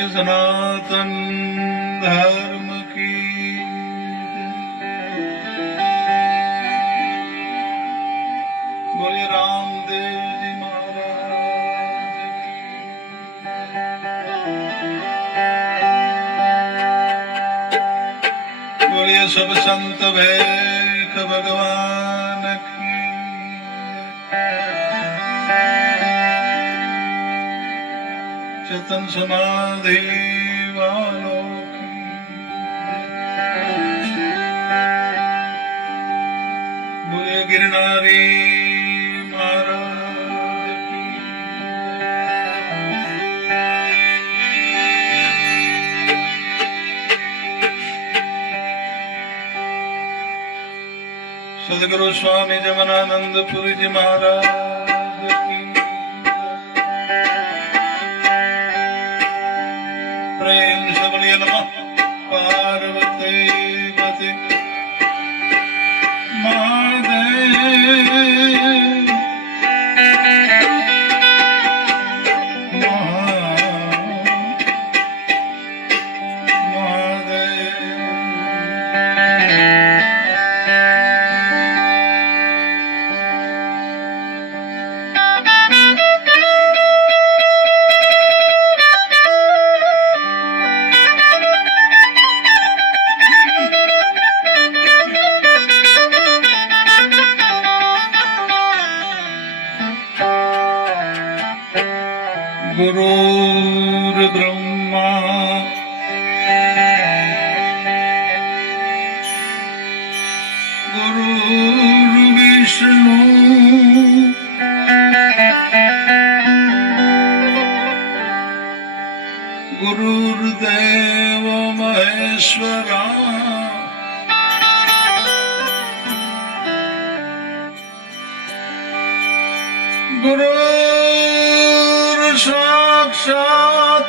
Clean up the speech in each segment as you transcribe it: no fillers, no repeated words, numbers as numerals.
सत्य सनातन धर्म की बोलिए रामदेव जी महाराज की बोलिए सब संत भैख भगवान की चेतन समाधि वालों की बोलिए गिरनारी महाराज की सदगुरु स्वामी जमनानंद पुरी जी महाराज की प्रेम से बोलिए नमः पार्वती पति महादेव गुरुर्ब्रह्मा गुरुर्विष्णु गुरुर्देव महेश्वरा गुरु साक्षात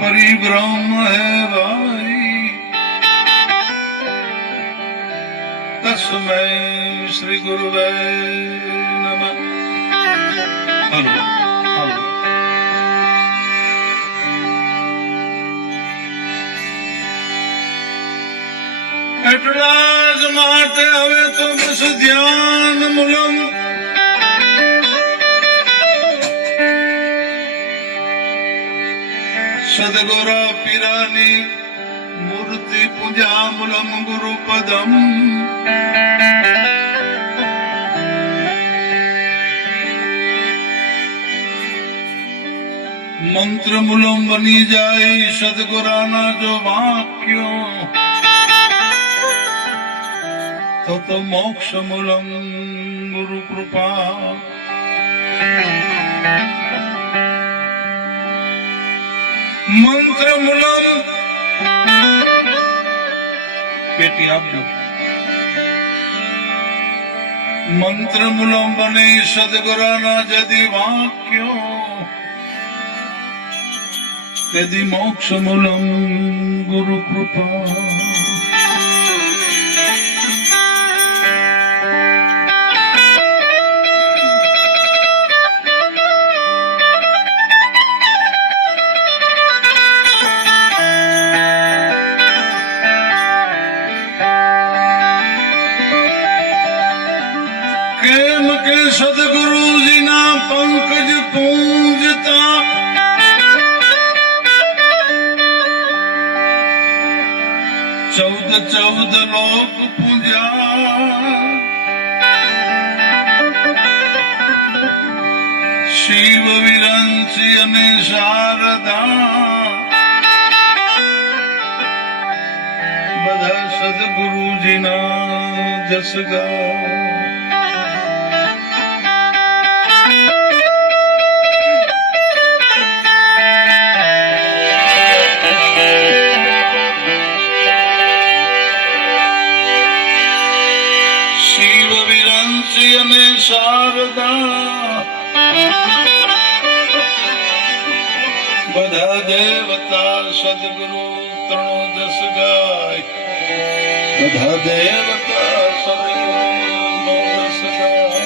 परिब्रह्म है भाई तस्मै श्री गुरुवे नमः। हेलो हेलो એટલા જ માટે હવે તો બસ ધ્યાન મૂલમ સદગોરા પીરાની મૂર્તિ પૂજા મૂલમ ગુરુપદમ મંત્ર મૂલમ બની જાય સદગોરાના જો વાક્યો तो मोक्ष मूलम गुरु कृपा मंत्र मूलम पेटी आपजो मंत्र मूलम बने सदगुराना यदि वाक्यो यदि मोक्ष मूलम गुरु कृपा सदगुरु जी ना पंकज पूंजता चौदह चौदह लोक पूजा शिव विरंची अने शारदा बधा सदगुरु जी ना जस गा शारदा बधा देवता सदगुरु तृणो जस गाय बधा देवता सदगुरु जस गाय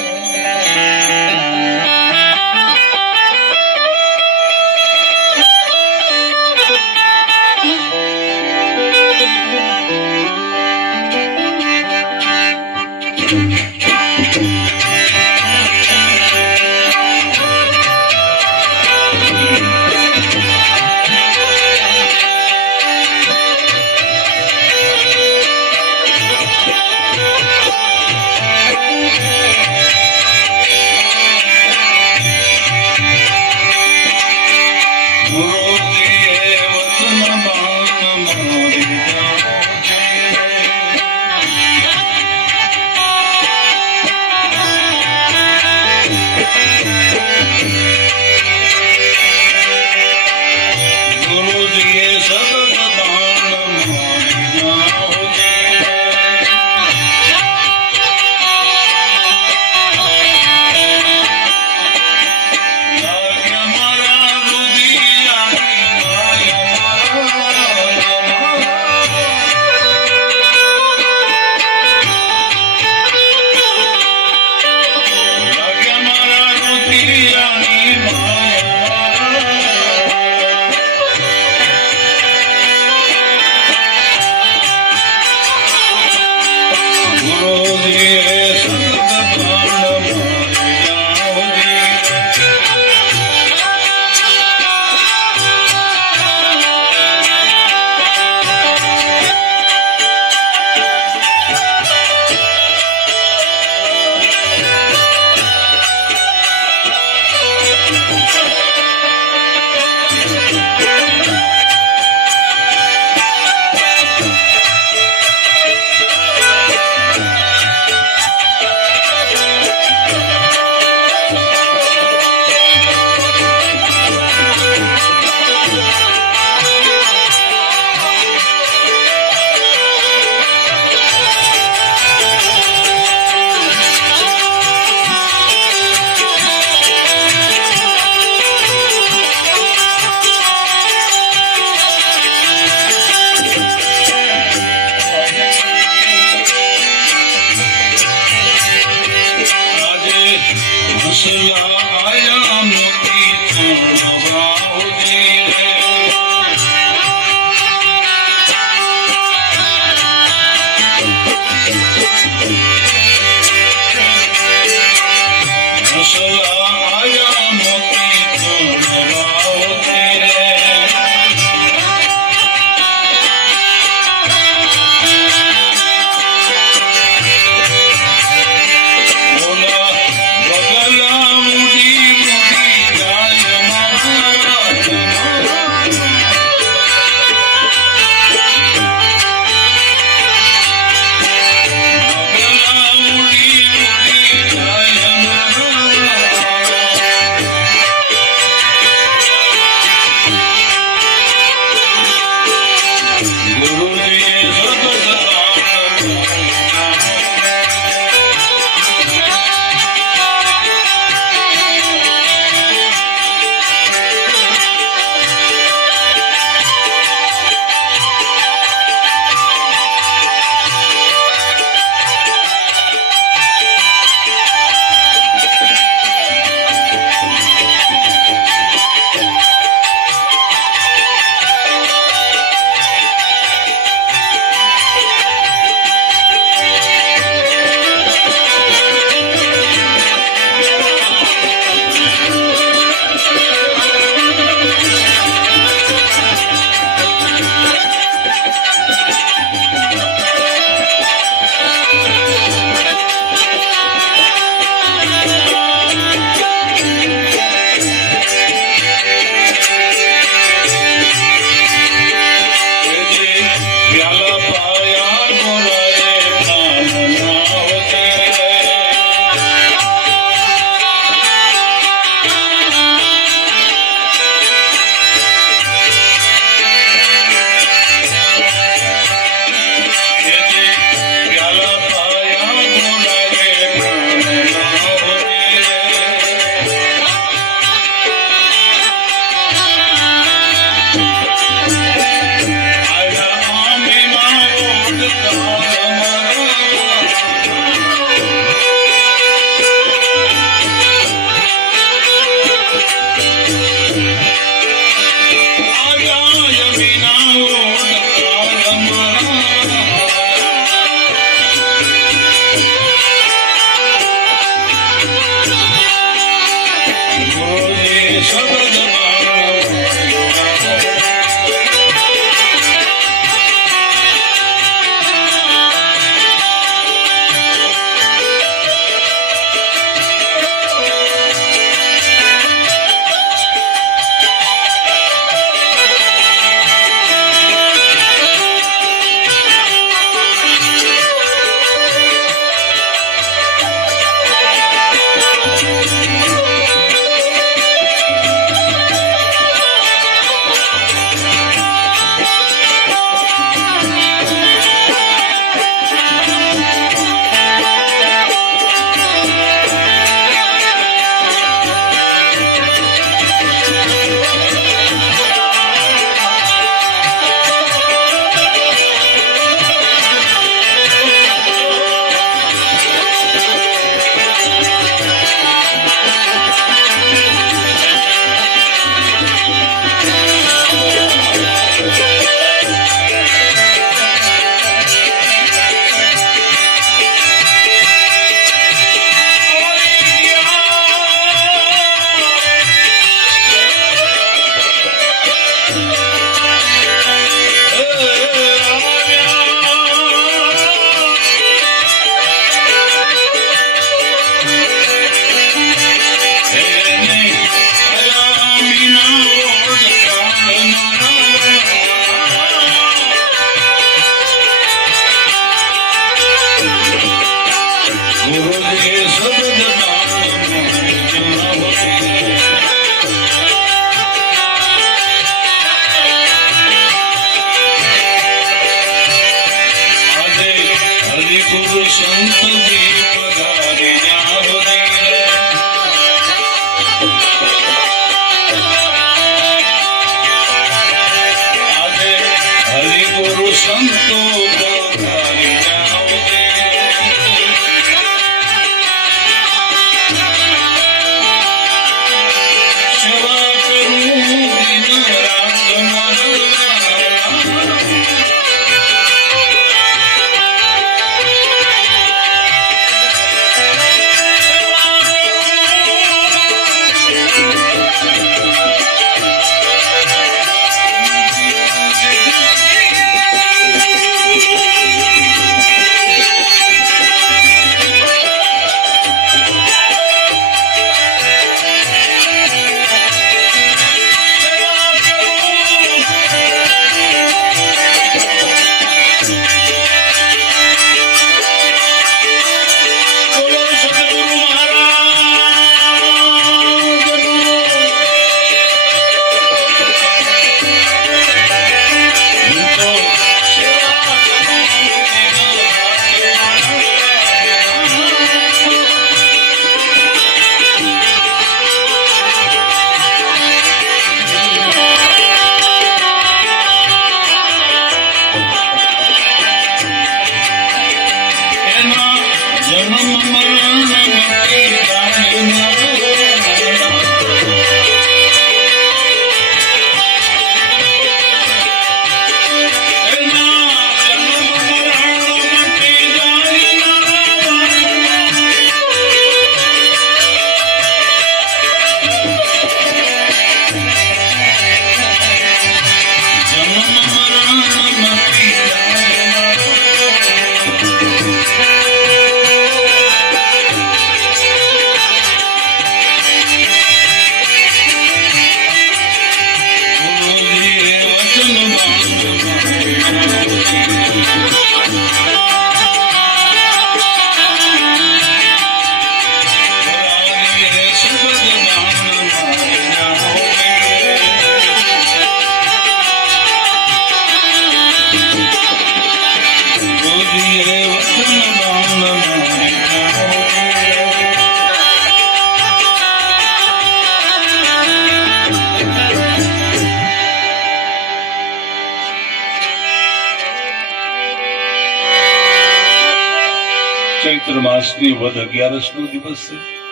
ચૈત્ર માસની વદ 11 નો દિવસ છે.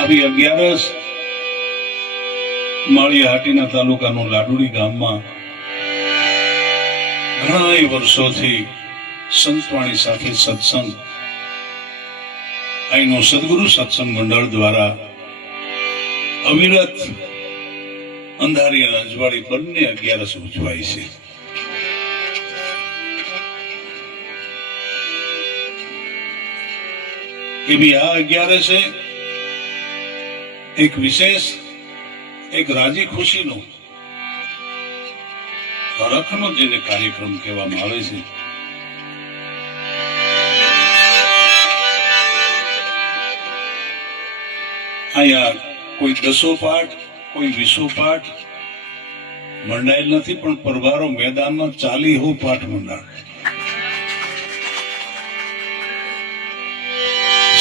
આવી 11 માળિયાહાટીના તાલુકાનું લાડુડી ગામમાં ઘણા વર્ષોથી સંતવાણી સાથે સત્સંગ અહીંનું સદગુરુ સત્સંગ મંડળ દ્વારા અવિરત અંધારી અને અજવાળી બંને 11 ઉજવાય છે. એવી આ 11 એક વિશેષ, એક રાજી ખુશીનો, હરખનો જેને કાર્યક્રમ કહેવામાં આવે છે. અહીંયા કોઈ 10 પાઠ, કોઈ 20 પાઠ મંડાયેલ નથી, પણ પરવારો મેદાનમાં 40 પાઠ મંડાણ.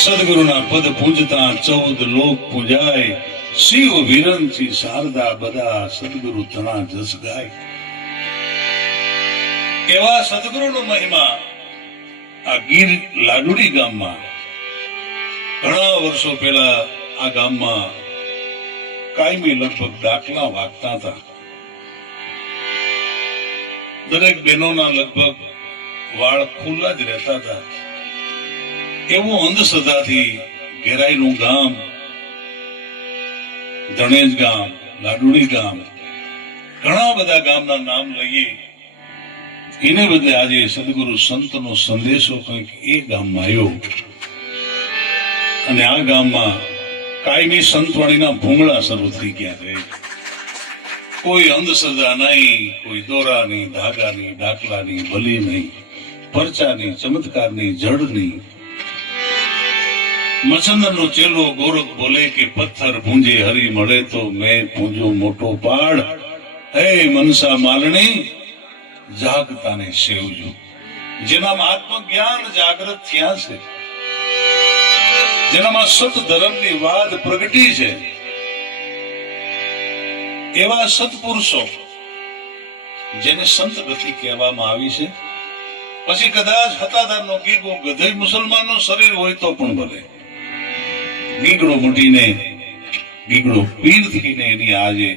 સદગુરુના પદ પૂજતા 14 લોક પૂજાય, શિવ વિરંચી શારદા બધા સદગુરુ તણા જસ ગાય. એવા સદગુરુનો મહિમા આ ગીર લાડુડી ગામમાં ઘણા વર્ષો પહેલા આ ગામમાં કાયમી લગભગ દાખલા વાગતા હતા. દરેક બહેનોના લગભગ વાળ ખુલ્લા જ રહેતા હતા. એવું અંધશ્રદ્ધાથી ઘેરાયેલું ગામ, ધણેજ ગામ, લાડુડી ગામ, ઘણા બધા ગામના નામ લઈએ એને બદલે આજે સદગુરુ સંતનો સંદેશો કંઈક એ ગામમાં આવ્યો અને આ ગામમાં કાયમી સંતવાણીના ભૂંગળા શરૂ થઈ ગયા છે. કોઈ અંધશ્રદ્ધા નહીં, કોઈ દોરાની, ધાગાની, ડાકલાની, ભલી નહીં, પરચાની, ચમત્કારની, જડ નહીં. મચંદરનો ચેલો ગોરખ બોલે કે પથ્થર પૂંજે હરી મળે તો મેં પૂંજો મોટો પાડ. હે મનસા માલણી જાગતાને સેવજો. જેનામાં આત્મજ્ઞાન જાગૃત થયા છે, જેનામાં સત ધર્મની વાત પ્રગટી છે, એવા સત્પુરુષો જેને સંત ગતિ કહેવામાં આવી છે. પછી કદાચ હતાદારનો ગીગો ગધેડ મુસલમાનનો શરીર હોય તો પણ ભલે, ગીગડો મટીને, ગીગડો પીર થઈને એની આજે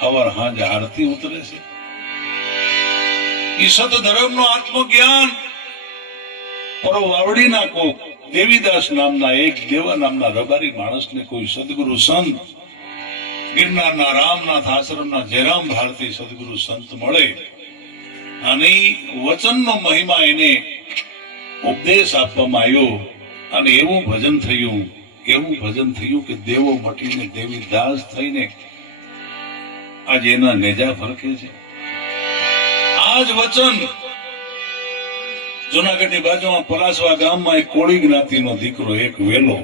હવાર હાંજ આરતી ઉતરે છે. ઈ સત ધર્મનો આત્મજ્ઞાન પરો વાવડીના કોક દેવીદાસ નામના એક દેવા નામના રબારી માણસને કોઈ સદગુરુ સંત, ગિરનારના રામનાથ આશ્રમના જયરામ ભારતી સદગુરુ સંત મળે અને વચનનો મહિમા એને ઉપદેશ આપવામાં આવ્યો અને એવું ભજન થયું કે દેવો મટીને દેવી દાસ થઈને આજે એના નેજા ફરકે છે. આ જ વચન જુનાગઢની બાજુમાં પલાસવા ગામમાં એક કોળી જ્ઞાતિનો દીકરો, એક વેલો,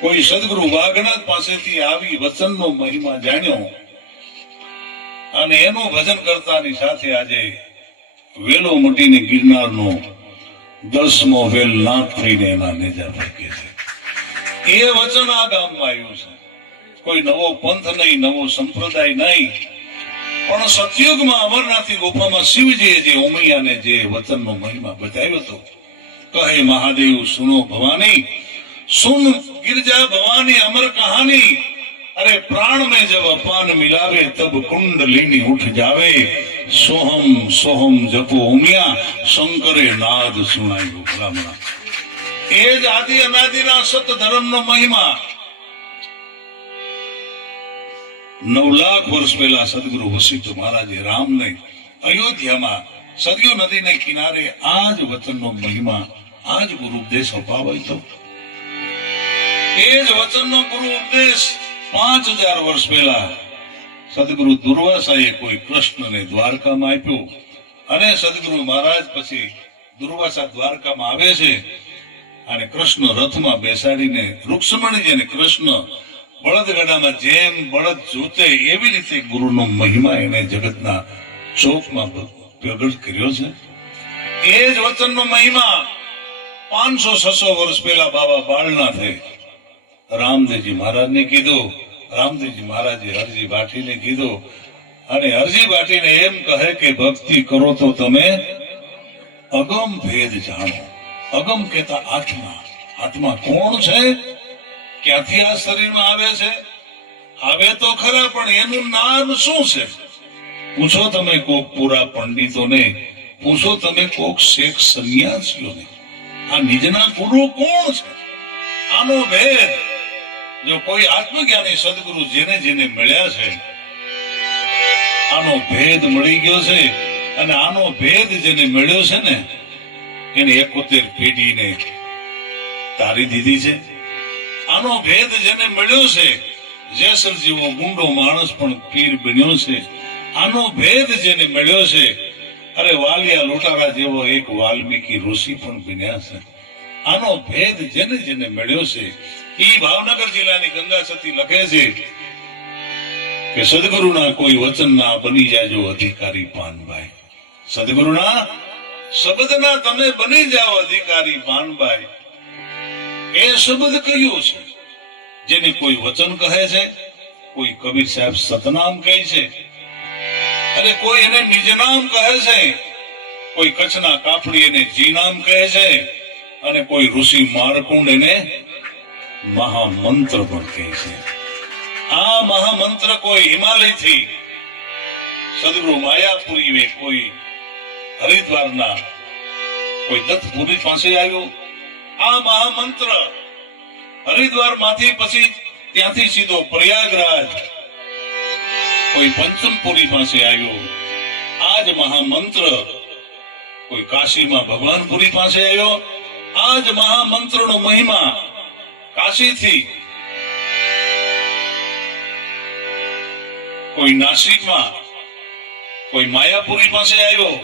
કોઈ સદગુરુ વાઘનાથ પાસેથી આવી વચનનો મહિમા જાણ્યો અને એનું ભજન કરતાની સાથે આજે વેલો મટીને ગિરનારનો 10મો વેલ નાથ થઈને એના નેજા ફરકે છે. એ વચન આ ગામમાં આવ્યું છે. કોઈ નવો પંથ નહીં, નવો સંપ્રદાય નહીં, પણ સતયુગમાં અમરનાથની ગુફામાં શિવજીએ જે ઉમૈયાને જે વચનનો મહિમા બતાવ્યો હતો, કહે મહાદેવ સુનો ભવાની, સુન गिरजा भवानी अमर कहानी, अरे प्राण में जब अपान मिलावे तब कुंडलिनी उठ जावे, सोहम सोहम जपो उमिया शंकरे नाद सुनायो. भलामણા એ જ આદિ અનાદિના સત ધર્મનો મહિમા 9 લાખ વર્ષ પહેલા સદગુરુ વશિષ્ઠ મહારાજે રામને અયોધ્યામાં સરયુ નદીને કિનારે આ જ વચનનો મહિમા, આ જ ગુરુ ઉપદેશ અપાવાય તો એ જ વચનનો ગુરુ ઉપદેશ 5000 વર્ષ પહેલા સદગુરુ દુર્વાસાએ કોઈ કૃષ્ણને દ્વારકામાં આપ્યો અને સદગુરુ મહારાજ પછી દુર્વાસા દ્વારકામાં આવે છે અને કૃષ્ણ રથમાં બેસાડીને રૂક્ષ્મણીજીને કૃષ્ણ બળદગાડામાં જેમ બળદ જોતે એવી રીતે ગુરુનો મહિમા એને જગતના ચોકમાં પ્રગટ કર્યો છે. એ જ વચનનો મહિમા 500-600 વર્ષ પહેલા બાબા બાળનાથે રામદેવજી મહારાજને કીધું. રામદેવજી મહારાજે હરજી ભાટીને કીધું અને અરજી બાટીને એમ કહે કે ભક્તિ કરો તો તમે અગમ ભેદ જાણો. અગમ કહેતા આત્મા. આત્મા કોણ છે? ક્યાંથી આ શરીરમાં આવે છે? આવે તો ખરા, પણ એનું નામ શું છે? પૂછો તમે કોક પૂરા પંડિતોને, પૂછો તમે કોક શેખ સંન્યાસીઓને, આ નિજના ગુરુ કોણ છે? આનો ભેદ જો કોઈ આત્મજ્ઞાની સદગુરુ જેને જેને મળ્યા છે, આનો ભેદ મળી ગયો છે. અને આનો ભેદ જેને મળ્યો છે ને, એને 71 પેઢીને તારી દીધી છે. આનો ભેદ જેને મળ્યો છે, જેસલ જેવો ગુંડો માણસ પણ પીર બન્યો છે. આનો ભેદ જેને મળ્યો છે, અરે વાલિયા લોટારા જેવો એક વાલ્મીકી ઋષિ પણ બન્યા છે. આનો ભેદ જેને જેને મળ્યો છે, ઈ ભાવનગર જિલ્લાની ગંગા સતી લખે છે કે સદગુરુના કોઈ વચનના બની જાજો અધિકારી પાનભાઈ. સદગુરુના શબ્દના તમે બની જાઓ અધિકારી પાનભાઈ. એ શબ્દ કયું છે? જેને કોઈ વચન કહે છે, કોઈ કબીર સાહેબ સતનામ કહે છે, અને કોઈ એને નિજ નામ કહે છે, કોઈ કચ્છના કાફડી એને જી નામ કહે છે, અને કોઈ ઋષિ મારકુંડ એને મહામંત્ર પણ કહે છે. આ મહામંત્ર કોઈ હિમાલયથી સદગુરુ માયાપુરી, કોઈ હરિદ્વારના કોઈ દત્તપુરી પાસે આવ્યો. આ મહામંત્ર હરિદ્વાર માંથી પછી ત્યાંથી સીધો પ્રયાગરાજ કોઈ પંચમપુરી પાસે આવ્યો. આજ મહામંત્ર કોઈ કાશીમાં ભગવાનપુરી પાસે આવ્યો. આજ મહામંત્રનો મહિમા કાશીથી કોઈ નાસિકમાં કોઈ માયાપુરી પાસે આવ્યો.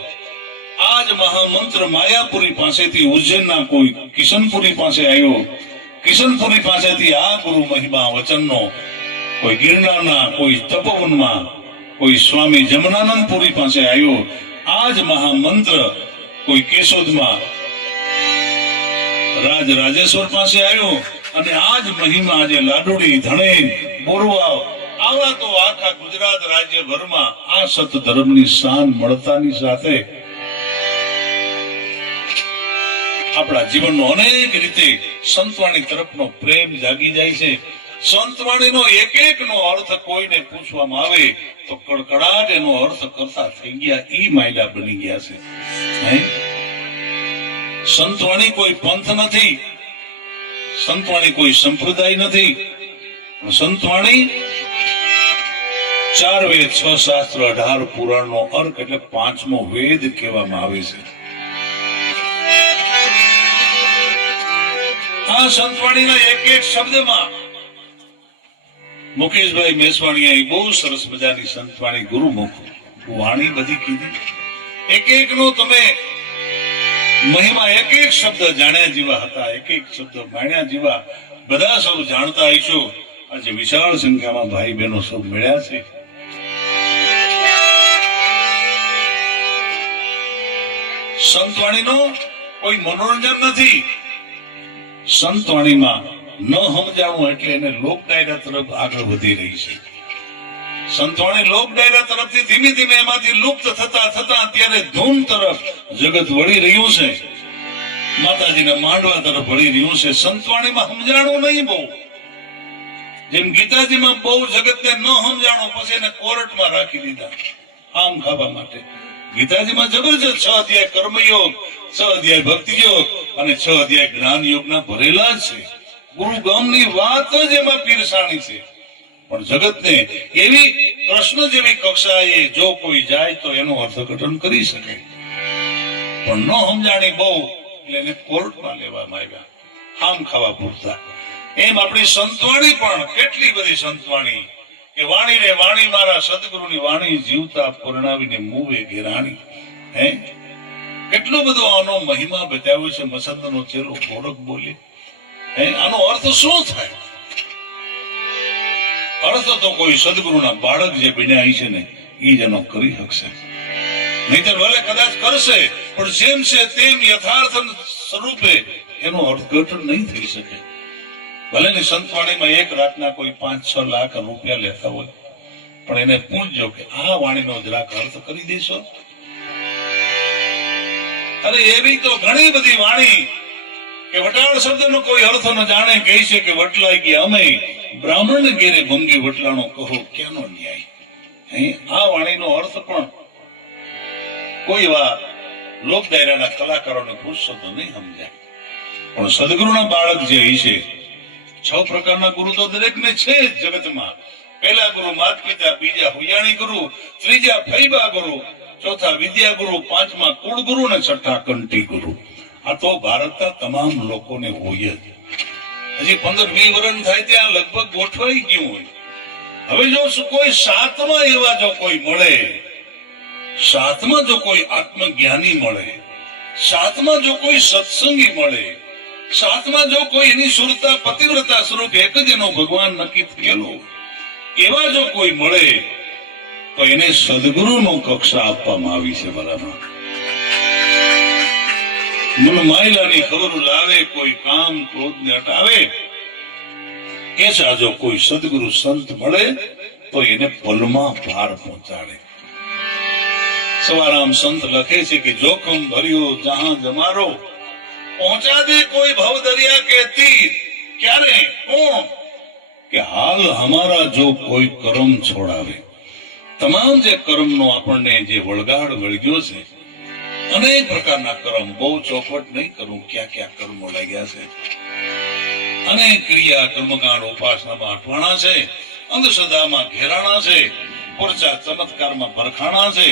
આજ મહામંત્ર માયાપુરી પાસેથી ઉજ્જૈનના કોઈ કિશનપુરી પાસે આવ્યો. કિશનપુરી પાસેથી આ ગુરુ મહિમા વચનનો કોઈ ગિરનારના કોઈ તપવનમાં કોઈ સ્વામી જમનાનંદપુરી પાસે આવ્યો. આજ મહામંત્ર કોઈ કેશોદમાં રાજ રાજેશ્વર પાસે આવ્યો. અને આજ મહિમા આજે લાડુડી, ધણેજ, બોરવાવ, આવા તો આખા ગુજરાત રાજ્યભરમાં આ સત ધર્મની શાન મળતાની સાથે આપણા જીવનનો અનેક રીતે સંતવાણી તરફનો પ્રેમ જાગી જાય છે. સંતવાણીનો એક એક નો અર્થ કોઈને પૂછવામાં આવે તો કડકડાટ એનો અર્થ કરતા થઈ ગયા, ઈ માયલા બની ગયા છે. સંતવાણી કોઈ પંથ નથી, સંતવાણી કોઈ સંપ્રદાય નથી. સંતવાણી 4 વેદ, 6 શાસ્ત્ર, 18 પુરાણ નો અર્થ એટલે 5મો વેદ કહેવામાં આવે છે. આ સંતવાણીના એક એક શબ્દમાં મુકેશભાઈ મેસવાણીએ બહુ સરસ મજાની સંતવાણી ગુરુમુખ વાણી બધી કીધી. એક એક નો તમે મહિમા, એક એક શબ્દ જાણ્યા જેવા હતા, એક એક શબ્દ માણ્યા જેવા બધા સૌ જાણતા હશો. આજે વિશાળ સંખ્યામાં ભાઈ બહેનો સૌ મળ્યા છે. સંતવાણીનો કોઈ મનોરંજન નથી. સંતવાણીમાં ન સમજાણું એટલે એને લોક ડાયરા તરફ આગળ વધી રહી છે. સંતવાણી લોક ડાયરા તરફથી ધીમે ધીમે એમાંથી લુપ્ત થતા થતા અત્યારે ધૂમ તરફ જગત વળી રહ્યું છે, માતાજીના માંડવા તરફ વળી રહ્યું છે. સંતવાણીમાં સમજાણું નહીં બહુ. જેમ ગીતાજીમાં બહુ જગતને ન સમજાણું, પછી એને કોર્ટમાં રાખી દીધા આમ ખાવા માટે. ગીતાજીમાં જબરજસ્ત 6 અધ્યાય કર્મયોગ, 6 અધ્યાય ભક્તિ યોગ અને 6 અધ્યાય જ્ઞાન યોગના ભરેલા જ છે. ગુરુ ગામની વાત જ એમાં પીરસાણી છે. પણ જગતને એવી કૃષ્ણ જેવી કક્ષાએ જો કોઈ જાય તો એનું અર્થઘટન કરી શકે, પણ ન સમજાણી બહુ એટલે એને કોર્ટમાં લેવામાં આવ્યા આમ ખાવા પૂરતા. એમ આપણી સંતવાણી પણ કેટલી બધી સંતવાણી કે વાણી રે વાણી મારા સદગુરુની વાણી જીવતા પરણાવીને મુવે ઘેરાણી. કેટલો બધો આનો મહિમા બતાવ્યો છે. મસંદનો ચેલો ગોરખ બોલે. આનો અર્થ શું થાય? અર્થ તો કોઈ સદગુરુના બાળક જે બન્યા છે ને એ જ એનો કરી શકશે. નહીતર ભલે કદાચ કરશે, પણ જેમ છે તેમ યથાર્થ સ્વરૂપે એનો અર્થઘટન નહીં થઈ શકે. ભલે ને સંતવાણીમાં એક રાતના કોઈ 5-6 લાખ રૂપિયા લેતા હોય, પણ એને પૂછજો કે આ વાણીનો જરાક અર્થ કરી દેશો. અરે એવી તો ઘણી બધી વાણી કે વટાળ શબ્દનો કોઈ અર્થ ન જાણે કહે છે કે વટલાઈ ગયા અમે બ્રાહ્મણ ઘેરે ભંગી વટલાનો કહો ક્યાંનો ન્યાય. આ વાણીનો અર્થ પણ કોઈ એવા લોક ડાયરાના કલાકારોને પૂછશો તો નહીં સમજાય. પણ સદગુરુના બાળક જે છે, 6 પ્રકારના ગુરુ તો દરેકને છે જ જગતમાં. પહેલા ગુરુ માત પિતા, બીજા હુયાણી ગુરુ, ત્રીજા ફૈબા ગુરુ, ચોથા વિદ્યા ગુરુ, પાંચમા કુળ ગુરુ ને છઠ્ઠા કંઠી ગુરુ. આ તો ભારતના તમામ લોકોને હોય જ. હજી 15-20 વર્ષ થાય ત્યાં લગભગ ગોઠવાઈ ગયું હોય. હવે જો કોઈ સાતમા એવા જો કોઈ મળે, સાતમા જો કોઈ આત્મજ્ઞાની મળે, સાતમા જો કોઈ સત્સંગી મળે, સાતમા જો કોઈ એની સુરતા પતિવ્રતા સ્વરૂપ એક જ એનો ભગવાન નક્કી થયેલો એવા જો કોઈ મળે તો એને સદગુરુનો કક્ષા આપવામાં આવી છે. બરાબર મન માયલાની ખબર લાવે, કોઈ કામ ક્રોધ ને હટાવે, એસા જો કોઈ સદગુરુ સંત મળે તો એને પલમાં ભાર પહોંચાડે. સવારામ સંત લખે છે કે જોખમ ભર્યો જહાં જમારો, પહોંચા દે કોઈ ભવ દરિયા કે તીર. ક્યારે? કોણ? કે હાલ હમારા જો કોઈ કર્મ છોડાવે. તમામ જે કર્મનો આપણને જે વળગાડ વળગ્યો છે, અનેક પ્રકારના કર્મ, બહુ ચોખવટ નહીં કરું ક્યાં ક્યાં કર્મો લાગ્યા છે. અનેક ક્રિયા કર્મકાંડ ઉપાસનામાં અટવાણા છે, અંધશ્રદ્ધામાં ઘેરાણા છે, પૂરચા ચમત્કારમાં ભરખાણા છે,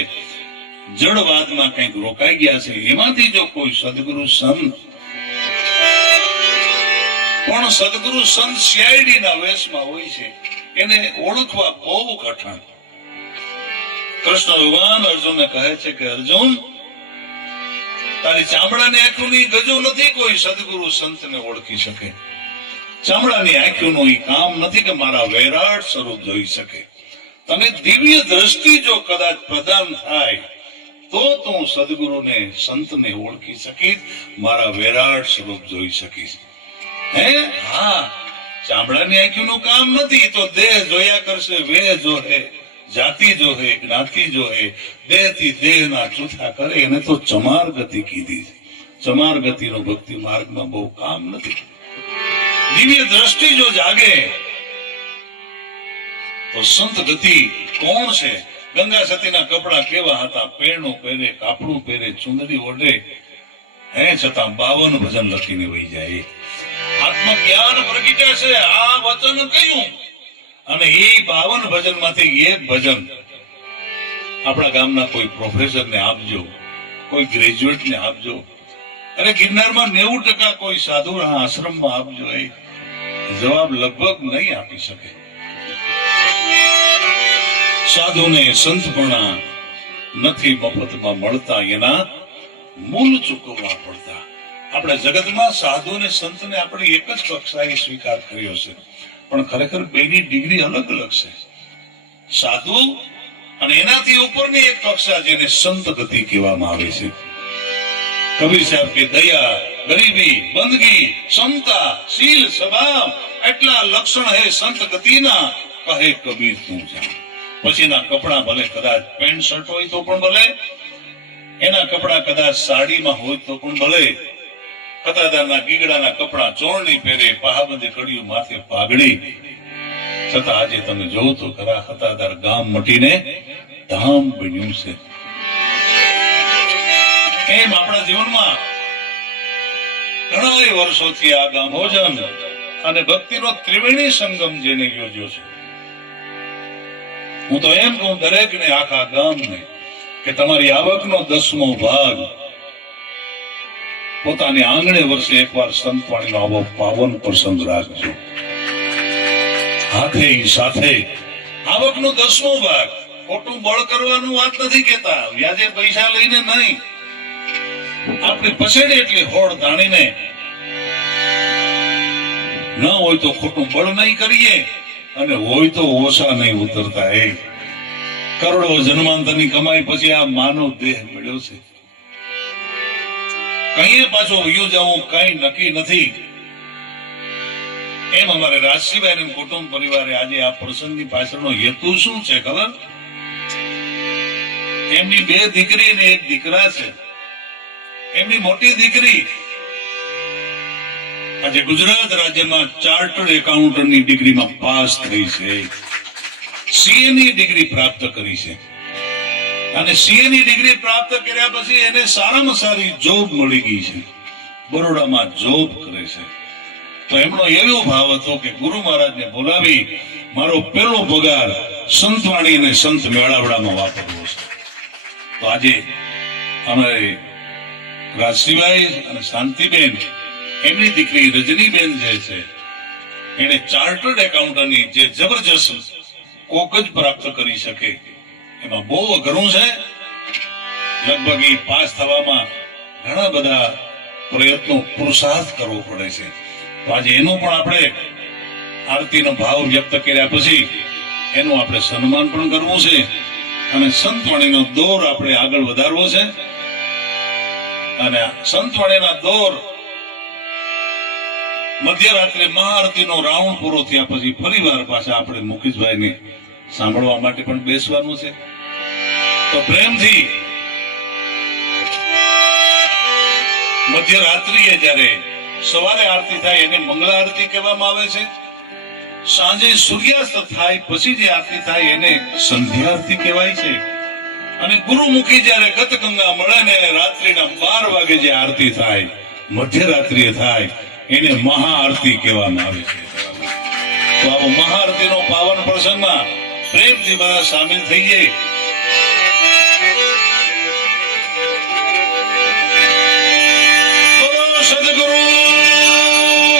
જડવાદમાં કંઈક રોકાઈ ગયા છે. એમાંથી જો કોઈ સદગુરુ સંત, પણ સદગુરુ સંત સીઆઈડી ના વેશમાં હોય છે, એને ઓળખવા બહુ કઠણ. કૃષ્ણ ભગવાન અર્જુનને કહે છે કે અર્જુન, તારી ચામડાની આંખોની ગજો નથી કોઈ સદગુરુ સંતને ઓળખી શકે. ચામડાની આંખોનું ઈ કામ નથી કે મારા વૈરાટ સ્વરૂપ જોઈ શકે. તને દિવ્ય દ્રષ્ટિ જો કદાચ પ્રદાન થાય તો તું સદગુરુને સંતને ઓળખી શકીશ, મારા વૈરાટ સ્વરૂપ જોઈ શકીશ. હા, ચામડાની આંખોનું કામ નથી તો દેહ જોયા કરશે, વેહ જોહે, જાતિ જોહે, જ્ઞાતિ જોહે, દેહ થી દેહ ના જૂથા કરે. એને તો ચમાર ગતિ કીધી. ચમાર ગતિનો ભક્તિ માર્ગમાં બહુ કામ નથી. દિવ્ય દ્રષ્ટિ જો જાગે તો સંત ગતિ કોણ છે? ગંગા સતીના કપડા કેવા હતા? પેરણું પહેરે, કાપડું પહેરે, ચુંદડી ઓઢે, છતાં 52 ભજન લખીને વહી જાય. આત્મજ્ઞાન પ્રગટ્યા છે આ વચન કહ્યું. અને એ 52 ભજન માંથી એક ભજન આપણા ગામના કોઈ પ્રોફેસર ને આપજો, કોઈ ગ્રેજ્યુએટ ને આપજો. અરે ગિરનારમાં 90% કોઈ સાધુના આશ્રમમાં આપજો. એ જવાબ લગભગ નહીં આપી શકે. સાધુને સંતપણા નથી મફતમાં મળતા, એના મૂળ ચૂકવવા પડતા. આપણે જગતમાં સાધુ અને સંતને આપણે એક જ કક્ષાએ સ્વીકાર કર્યો છે, પણ ખરેખર બેની ડિગ્રી અલગ અલગ છે. સાધુ અને એનાથી ઉપરની એક કક્ષા જેને સંત ગતિ કહેવામાં આવે છે. કબીર સાહેબ કે દયા, ગરીબી, બંદગી, ક્ષમતા, શીલ, સ્વભાવ એટલા લક્ષણ હે સંત ગતિના, કહે કબીર તું જા. પછીના કપડા ભલે કદાચ પેન્ટ શર્ટ હોય તો પણ ભલે, એના કપડા કદાચ સાડીમાં હોય તો પણ ભલે, કતાદારના ગીગડાના કપડા ચોરણી પહેરે, પાહાબંધી કડિયું માથે પાઘડી, છતાં આજે તમે જોવો તો ખરા કતાદાર ગામ મટીને ધામ બન્યું છે. એમ આપણા જીવનમાં ઘણા વર્ષોથી આ ગામ ભોજન અને ભક્તિનો ત્રિવેણી સંગમ જેને યોજ્યો છે. હું તો એમ કહું દરેકને, આખા ગામને, કે તમારી આવકનો 10મો ભાગ પોતાની આંગણે વર્ષે એકવાર સંતવાણીનો આવો પાવન પ્રસંગ રાખજો. હાથે સાથે આવકનો 10મો ભાગ. ખોટું બળ કરવાનું વાત નથી કેતા, વ્યાજે પૈસા લઈને નહીં, આપણી પછેડે એટલી હોડ તાણીને, ન હોય તો ખોટું બળ નહીં કરીએ, અને હોય તો ઓછા નહીં ઉતરતા. એ કરોડો જન્માંતરની કમાઈ પછી આ માનવ દેહ મળ્યો છે. કઈ પાછો વયો જવું કઈ નક્કી નથી. એમ અમારે રાજસીબેન અને કુટુંબ પરિવારે આજે આ પ્રસંગની પાછળનો હેતુ શું છે ખબર? એમની 2 દીકરી અને 1 દીકરા છે. એમની મોટી દીકરી આજે ગુજરાત રાજ્યમાં ચાર્ટર્ડ એકાઉન્ટન્ટની ડિગ્રીમાં પાસ થઈ છે. સીએ ની ડિગ્રી પ્રાપ્ત કરી છે અને સીએ ની ડિગ્રી પ્રાપ્ત કર્યા પછી એને સારામાં સારી જોબ મળી ગઈ છે. બરોડામાં જોબ કરે છે. તો એમનો એવો ભાવ હતો કે ગુરુ મહારાજને બોલાવી મારો પહેલો પગાર સંતવાણી અને સંત મેળાવડામાં વાપરવો છે. તો આજે અમારે રાજસીભાઈ અને શાંતિબેન, એમની દીકરી રજનીબેન જે છે એને ચાર્ટર્ડ એકાઉન્ટન્ટની જે જબરજસ્ત કોક જ પ્રાપ્ત કરી શકે એમાં બહુ અઘરું છે. લગભગ એ પાસ થવામાં ઘણા બધા પ્રયત્નો પુરુષાર્થ કરવો પડે છે. તો આજે એનું પણ આપણે આરતીનો ભાવ વ્યક્ત કર્યા પછી એનું આપણે સન્માન પણ કરવું છે અને સંતવાણીનો દોર આપણે આગળ વધારવો છે. અને સંતવાણીના દોર મધ્યરાત્રે મહાઆરતીનો રાઉન્ડ પૂરો થયા પછી ફરીવાર પાછા આપણે મુકેશભાઈને સાંભળવા માટે પણ બેસવાનું છે. તો પ્રેમથી મધ્યરાત્રિએ જ્યારે સવારે આરતી થાય એને મંગળા આરતી કહેવામાં આવે છે. સાંજે સૂર્યાસ્ત થાય પછી જે આરતી થાય એને સંધ્યા આરતી કહેવાય છે. અને ગુરુમુખી જ્યારે ગતગંગા મળે ને રાત્રિના 12 વાગે જે આરતી થાય, મધ્યરાત્રિએ થાય, એને મહાઆરતી કહેવામાં આવે છે. તો આવો મહાઆરતીનો પાવન પ્રસંગમાં પ્રેમથી બધા સામેલ થઈ જાય. સદગુરુ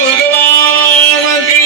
ભગવાન કી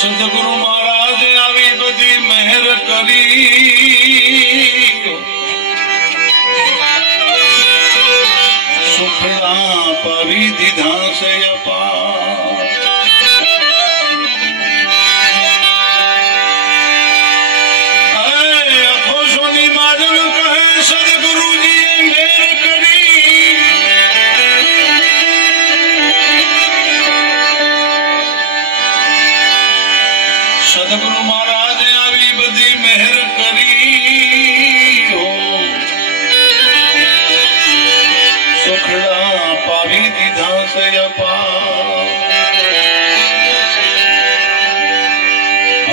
સદગુરુ મહારાજે આવી બધી મહેર કરી, સુખડા પાવી દીધા છે અપાર. અખોશોની માજલ કહે સદગુરુજીએ મહેર કરી. સદગુરુ મહારાજ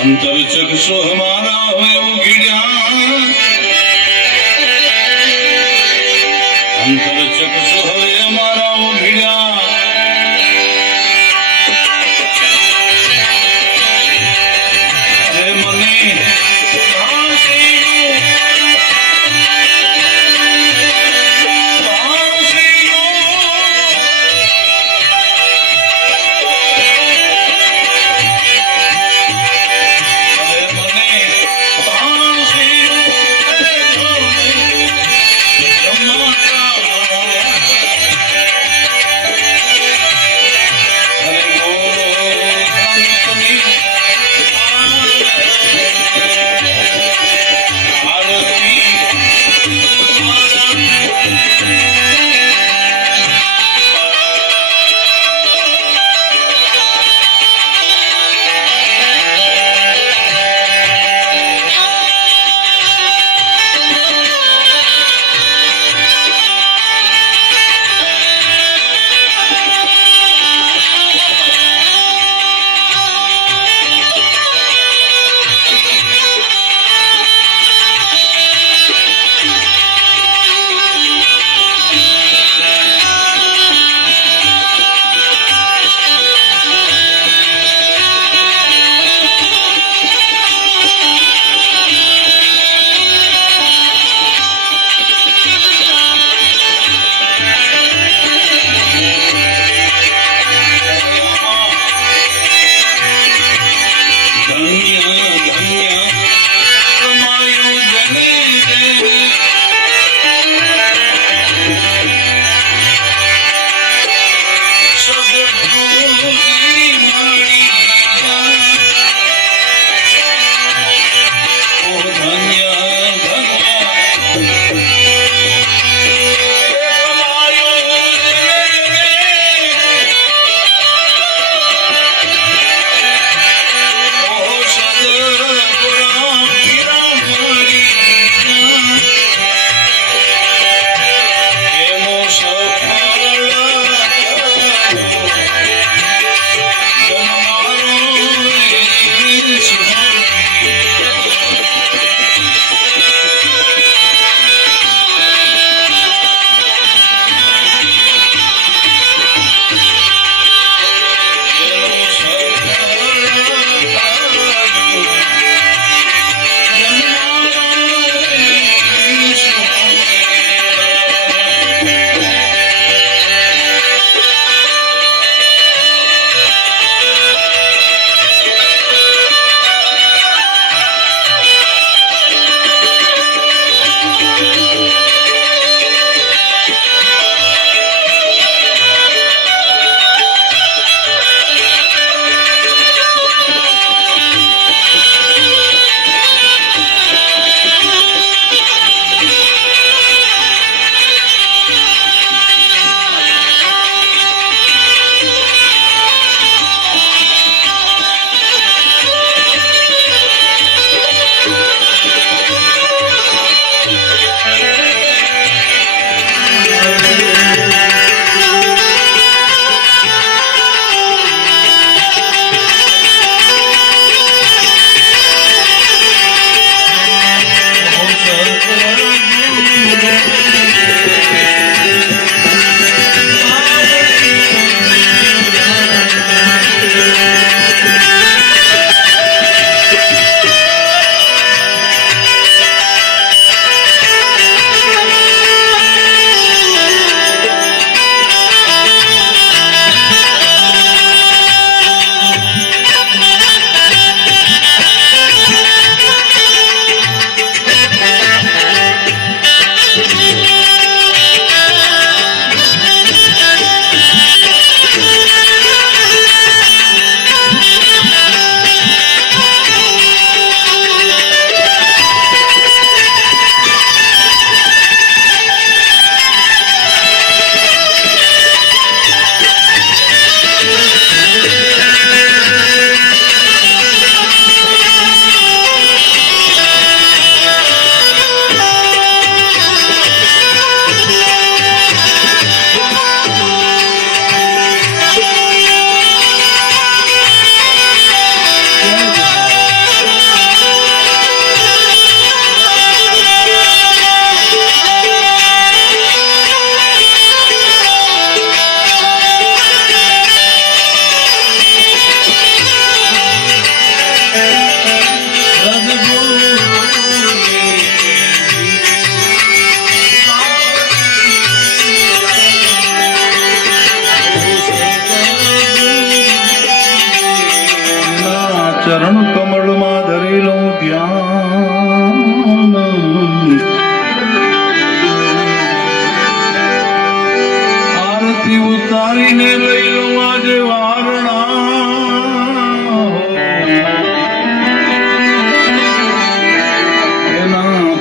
અંતર ચક્ષુ હમારા હોય ઉઘડ્યા, અંતર ચક્ષુ હવે અમારા ઉઘડ્યા, અરે મને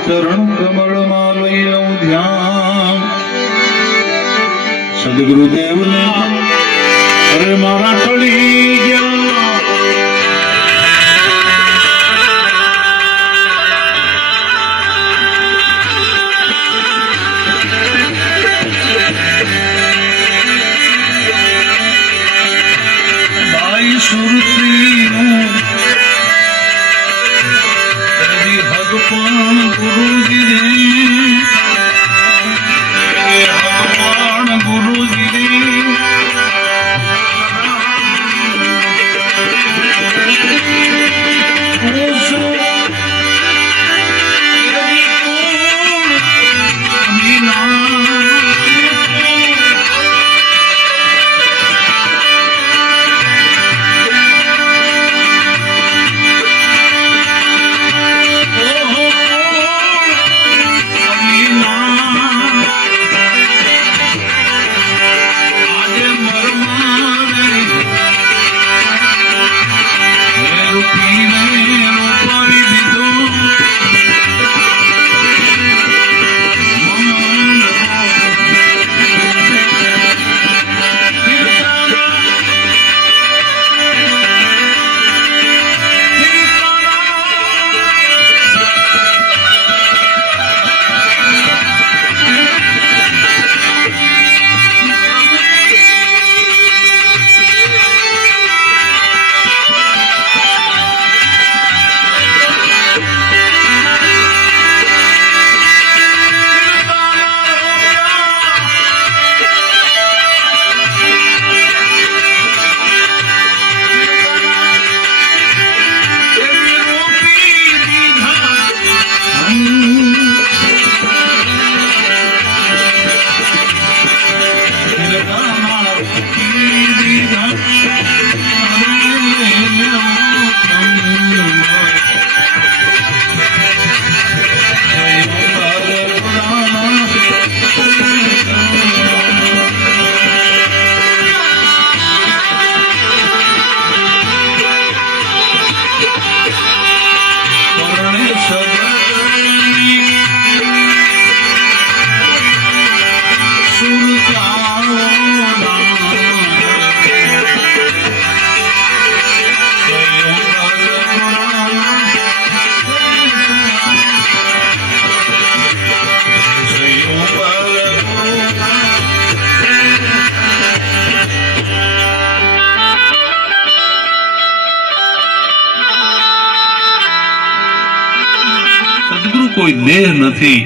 ચરણ કમળમાં લઈ લઉં ધ્યાન સદગુરુદેવને અરે મારા ટળી ગયા બાઈ સુરતીનું ભગવાન ગુરુજી ભગવાન ગુરુજી कोई देह नहीं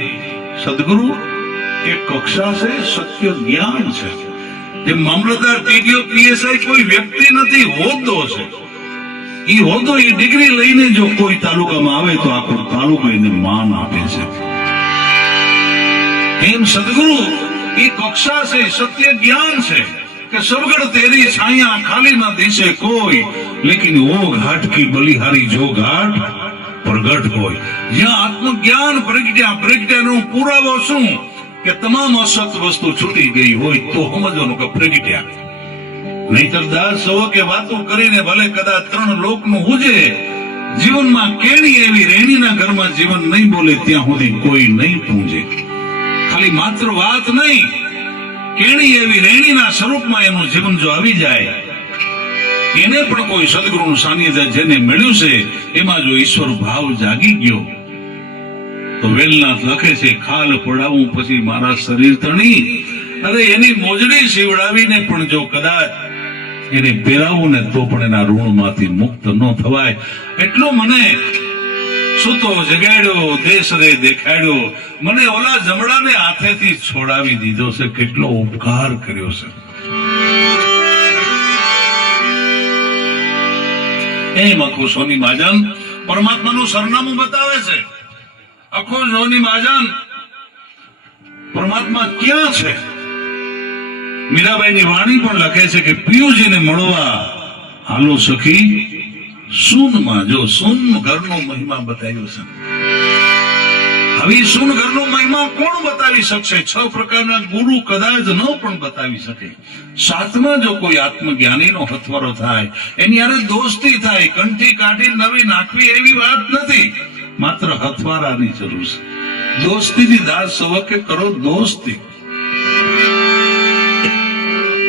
सदगुरु एक कक्षा से सत्य ज्ञान है जे मामलतदार टीडीओ पीएसआई कोई व्यक्ति नहीं होद्दो है ई होद्दो ई डिग्री लईने जो कोई तालुका में आवे तो आखो तालुको एने मान आपे छे एम सदगुरु ई कक्षा से सत्य ज्ञान है कि सबगढ़ तेरी छाया खाली ना दिसे कोई लेकिन वो घाट की बलिहारी जो घाट प्रगट होय જ્યાં આત્મજ્ઞાન પ્રગટ્યાનો પુરાવો શું કે તમામ અસત વસ્તુ છૂટી ગઈ હોય તો સમજવાનું કે પ્રગટ્યા નહીતર દાસો કે વાતો કરીને ભલે કદાચ 3 લોકનું હુજે જીવનમાં કેણી એવી રેણીના ઘરમાં જીવન નહીં બોલે ત્યાં સુધી કોઈ નહીં પૂંજે ખાલી માત્ર વાત નહીં કેણી એવી રેણીના સ્વરૂપમાં એનું જીવન જો આવી જાય એને પણ કોઈ સદગુરુનું સાનિધ્ય જેને મળ્યું છે એમાં જો ઈશ્વર ભાવ જાગી ગયો તો વેલનાથ લખે છે ખાલ પડાવું પછી મારા શરીર તણી અરે એની મોજડી સીવડાવીને પણ જો કદાચ એને પહેરાવું ને તો પણ એના ઋણમાંથી મુક્ત ન થવાય એટલો મને સુતો જગાડ્યો દેશરે દેખાડ્યો મને ઓલા જમડાને હાથેથી છોડાવી દીધો છે કેટલો ઉપકાર કર્યો છે એમ આખો સોની મહાજન પરમાત્માનું સરનામું બતાવે છે આખો સોની મહાજન પરમાત્મા ક્યાં છે મીરાબાઈની વાણી પણ લખે છે કે પિયુજીને મળવા હાલો સખી સૂનમાં જો સૂન ઘરનો મહિમા બતાવ્યો છે હવે સૂન ઘરનો મહિમા કોણ બતાવી શકશે 6 પ્રકારના ગુરુ કદાચ ન પણ બતાવી શકે સાતમા જો કોઈ આત્મજ્ઞાનીનો હથવારો થાય એની હારે દોસ્તી થાય કંઠી કાઢી નવી નાખવી એવી વાત નથી માત્ર હથવારાની જરૂર છે દોસ્તીની દાસ સવકે કરો દોસ્તી.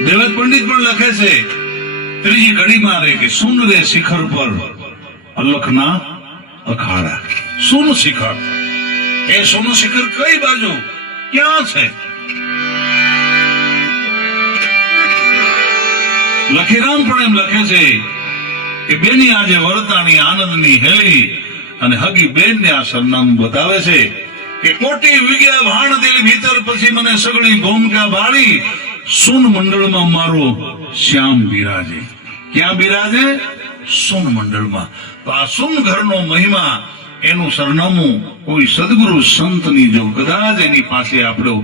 દેવદ પંડિત પણ લખે છે ત્રીજી કડીમાં રે કે સુન રે શિખર પર અલખના અખાડા. સુન શિખર, એ સોનું શિખર કઈ બાજુ ક્યાં છે? લખીરામ પણ એમ લખે છે કે બેની આજે વર્તાની આનંદની હેલી અને હગી બેન ને આ સરનામું બતાવે છે કે કોટી વિગ્યા ભાણ દિલ ભીતર પછી મને સગળી ભૂમિકા ભાળી સુન મંડળમાં મારો શ્યામ બિરાજે. ક્યાં બિરાજે? સુન મંડળમાં. તો આ સુન ઘરનો મહિમા, એનું સરનામું કોઈ સદગુરુ સંતની જો કદાચ એની પાસે આપણો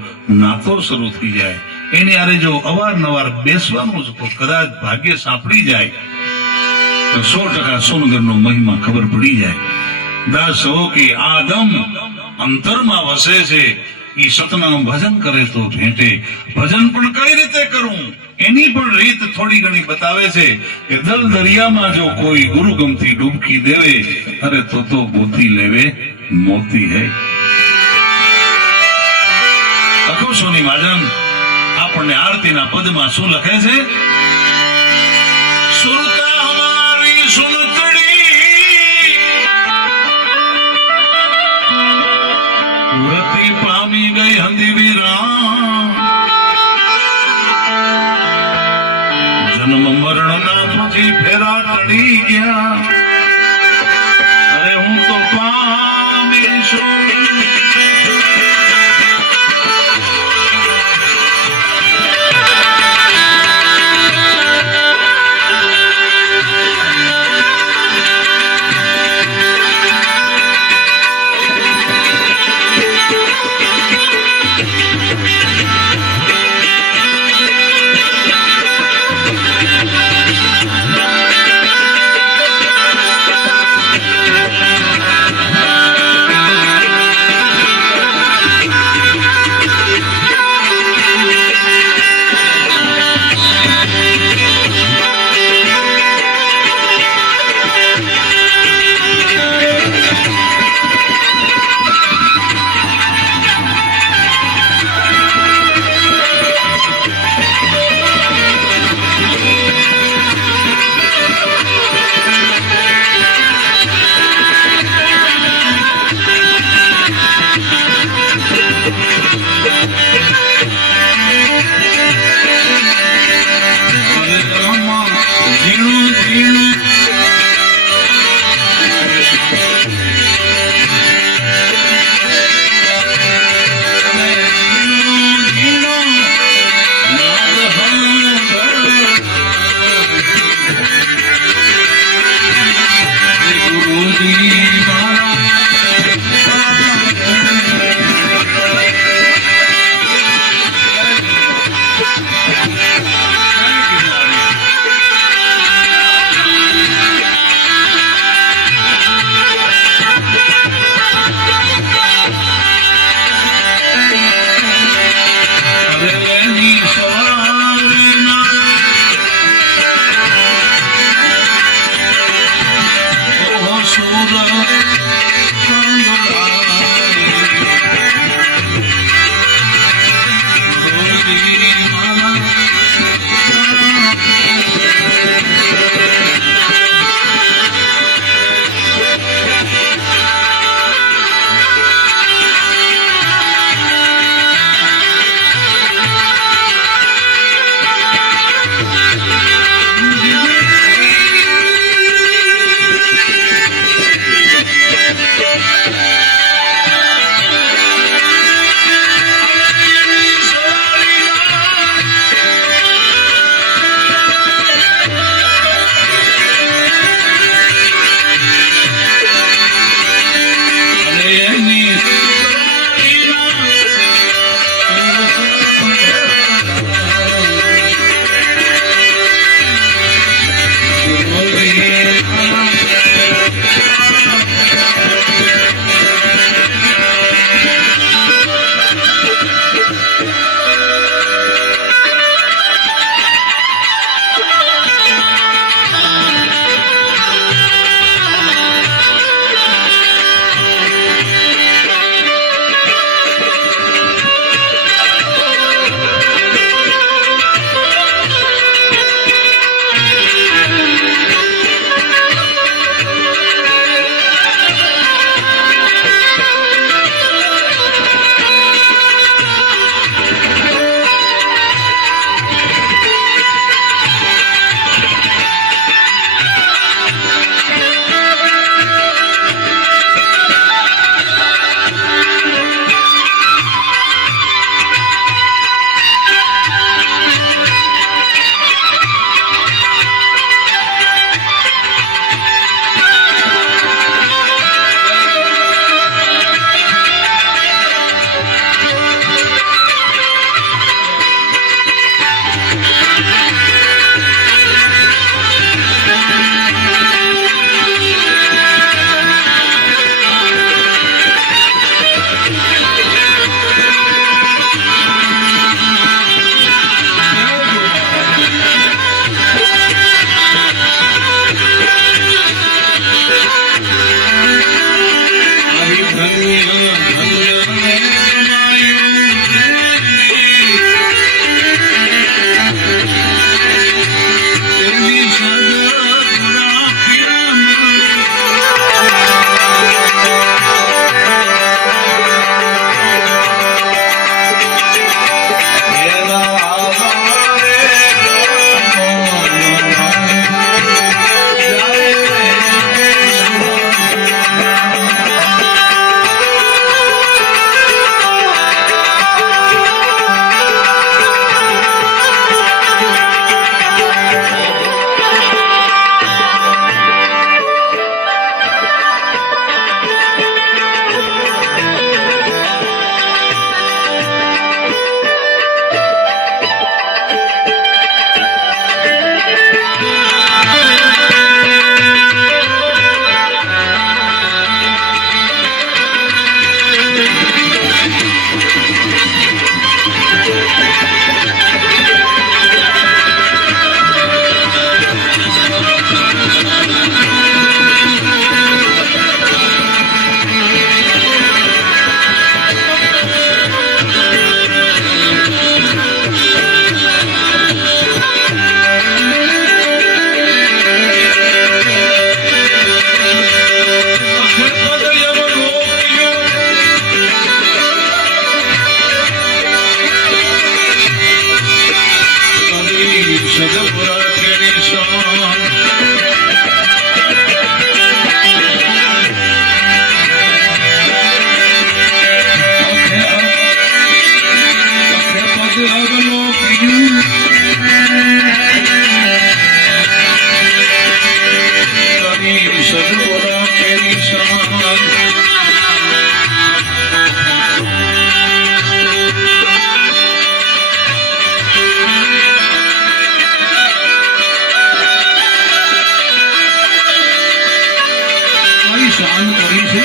નાતો શરૂ થઈ જાય, એની આરે જો અવારનવાર બેસવાનું જ કદાચ ભાગ્ય સાંપડી જાય તો 100% સોનગરનો મહિમા ખબર પડી જાય. દાસ હો કે આદમ અંતરમાં વસે છે, એ સતનામ ભજન કરે તો ભેટે. ભજન પણ કઈ રીતે કરવું એની પણ રીત થોડી ઘણી બતાવે છે કે દલ દરિયામાં જો કોઈ ગુરુ ગમથી ડૂબકી દેવે, અરે તો ગોતી લેવે મોતી હૈ. લખો સોની મહાજન આપણને આરતીના પદમાં શું લખે છે? સુરતા હમારી સુનતડી વ્રતિ પામી ગઈ હંધી જન્મ મરણ ના પછી ફેરા ટળી ગયા. અરે હું તો પામી છું.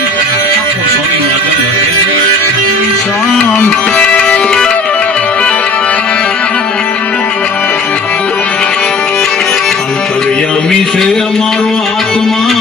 આખું સોની માધર લખે છે શામ અંતર્યામી છે અમારો આત્મા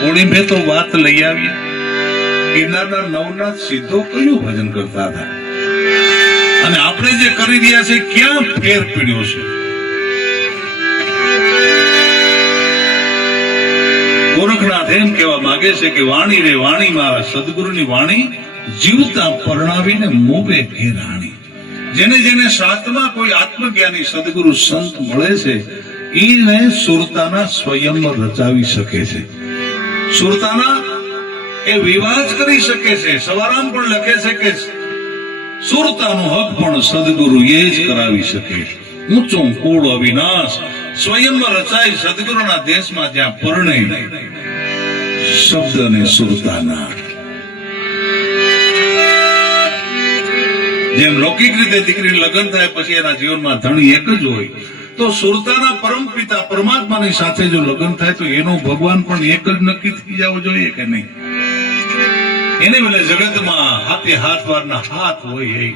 પૂર્ણિમે તો વાત લઈ આવી ગિરનારના નવનાથ સિદ્ધો કયું ભજન કરતા હતા અને આપણે જે કરી રહ્યા છે ક્યાં ફેર પીડ્યો છે. ગોરખનાથ એમ કહેવા માંગે છે કે વાણી રે વાણી મારા સદગુરુની વાણી જીવતા પરણાવીને મોભે ઘેરાણી. જેને જેને શાસ્ત્રમાં કોઈ આત્મજ્ઞાની સદગુરુ સંત મળે છે એને સુરતાના સ્વયં રચાવી શકે છે. સુરતાના એ વિવાદ કરી શકે છે. સવારામ પણ લખે છે કે સુરતાનો હક પણ સદગુરુ એ જ કરાવી શકે. ઊંચો કુળ અવિનાશ સ્વયં રચાય સદગુરુના દેશમાં જ્યાં પરણે શબ્દ ને સુરતાના. જેમ લૌકિક રીતે દીકરી લગ્ન થાય પછી એના જીવનમાં ધણી એક જ હોય, તો સુરતાના પરમ પિતા પરમાત્માની સાથે જો લગ્ન થાય તો એનો ભગવાન પણ એક જ નક્કી થઈ જવો જોઈએ કે નહીં? એને બદલે જગતમાં હાથે હાથ વારના હાથ હોય. એ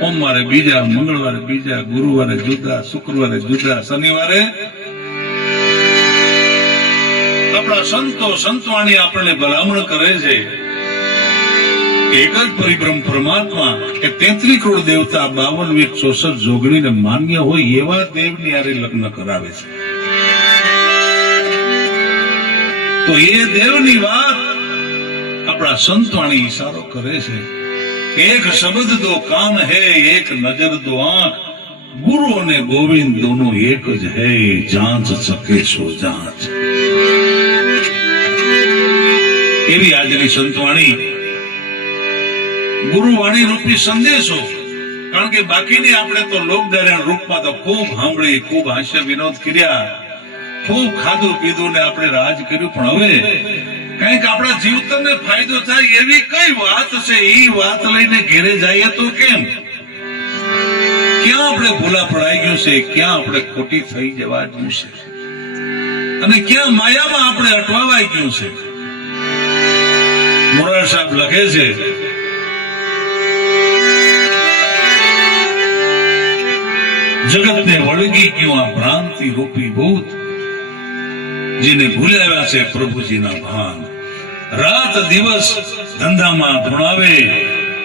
સોમવારે બીજા, મંગળવારે બીજા, ગુરુવારે જુદા, શુક્રવારે જુદા, શનિવારે આપણા સંતો સંતવાણી આપણને ભલામણ કરે છે એક જ પરિબ્રહ્મ પરમાત્મા કે 33 કરોડ દેવતા 52 વીક 64 જોગણીને માન્ય હોય એવા દેવની હારે લગ્ન કરાવે છે. તો એ દેવની વાત આપણા સંતવાણી ઈશારો કરે છે. એક શબ્દ દો કાન હે, એક નજર દો આંખ, ગુરુ અને ગોવિંદ દોનો એક જ હે, જાંચ શકે સો જાંચ. એવી આજની સંતવાણી ગુરુવાણી રૂપી સંદેશો. કારણ કે બાકીની આપણે તો લોકડાયરા રૂપમાં તો ખૂબ સાંભળી, ખૂબ હાસ્ય વિનોદ કર્યા, ખૂબ ખાધું પીધું ને આપણે રાજ કર્યું, પણ હવે કઈક આપણા જીવતરને ફાયદો થાય એવી કઈ વાત છે એ વાત લઈને ઘેરે જઈએ તો કેમ? ક્યાં આપણે ભૂલા પડાઈ ગયું છે, ક્યાં આપણે ખોટી થઈ જવા ગયું છે, અને ક્યાં માયામાં આપણે અટવાવાઈ ગયું છે. મકવાણા સાહેબ લખે છે, જગતને વળગી ગયું આ ભ્રાંતિ રૂપી ભૂત, જેને ભૂલાવ્યા છે પ્રભુજીના ભાન. રાત દિવસ ધંધામાં ધૂણાવે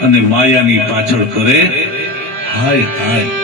અને માયાની પાછળ કરે હાય હાય.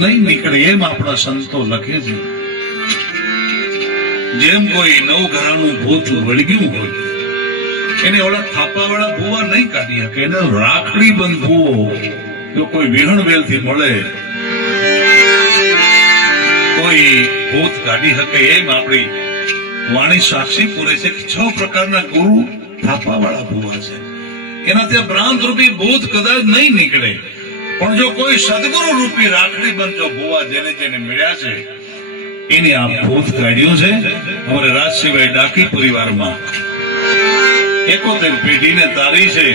નહીં નીકળે એમ આપણા સંતો લખે છે. જેમ કોઈ નવ ઘરાનું ભૂત વળગ્યું હોય એને ઓલા થાપાવાળા ભૂવા નહીં કાઢી શકે, એને રાખડી બંધ ભૂવો જો કોઈ વિહણ વેલ થી મળે કોઈ ભૂત કાઢી શકે. એમ આપણી વાણી સાક્ષી પૂરે છે કે 6 પ્રકારના ગુરુ થાપાવાળા ભૂવા છે. એના ત્યાં ભ્રાંત રૂપી ભૂત કદાચ નહીં નીકળે, પણ જો કોઈ સદગુરુ રૂપી રાખડી બંધ જો ભૂવા જેને જેને મળ્યા છે એને આ ભૂત કાઢ્યું છે. અમારે રાજસિંહભાઈ ડાકી પરિવારમાં 71 પેઢીને તારી છે,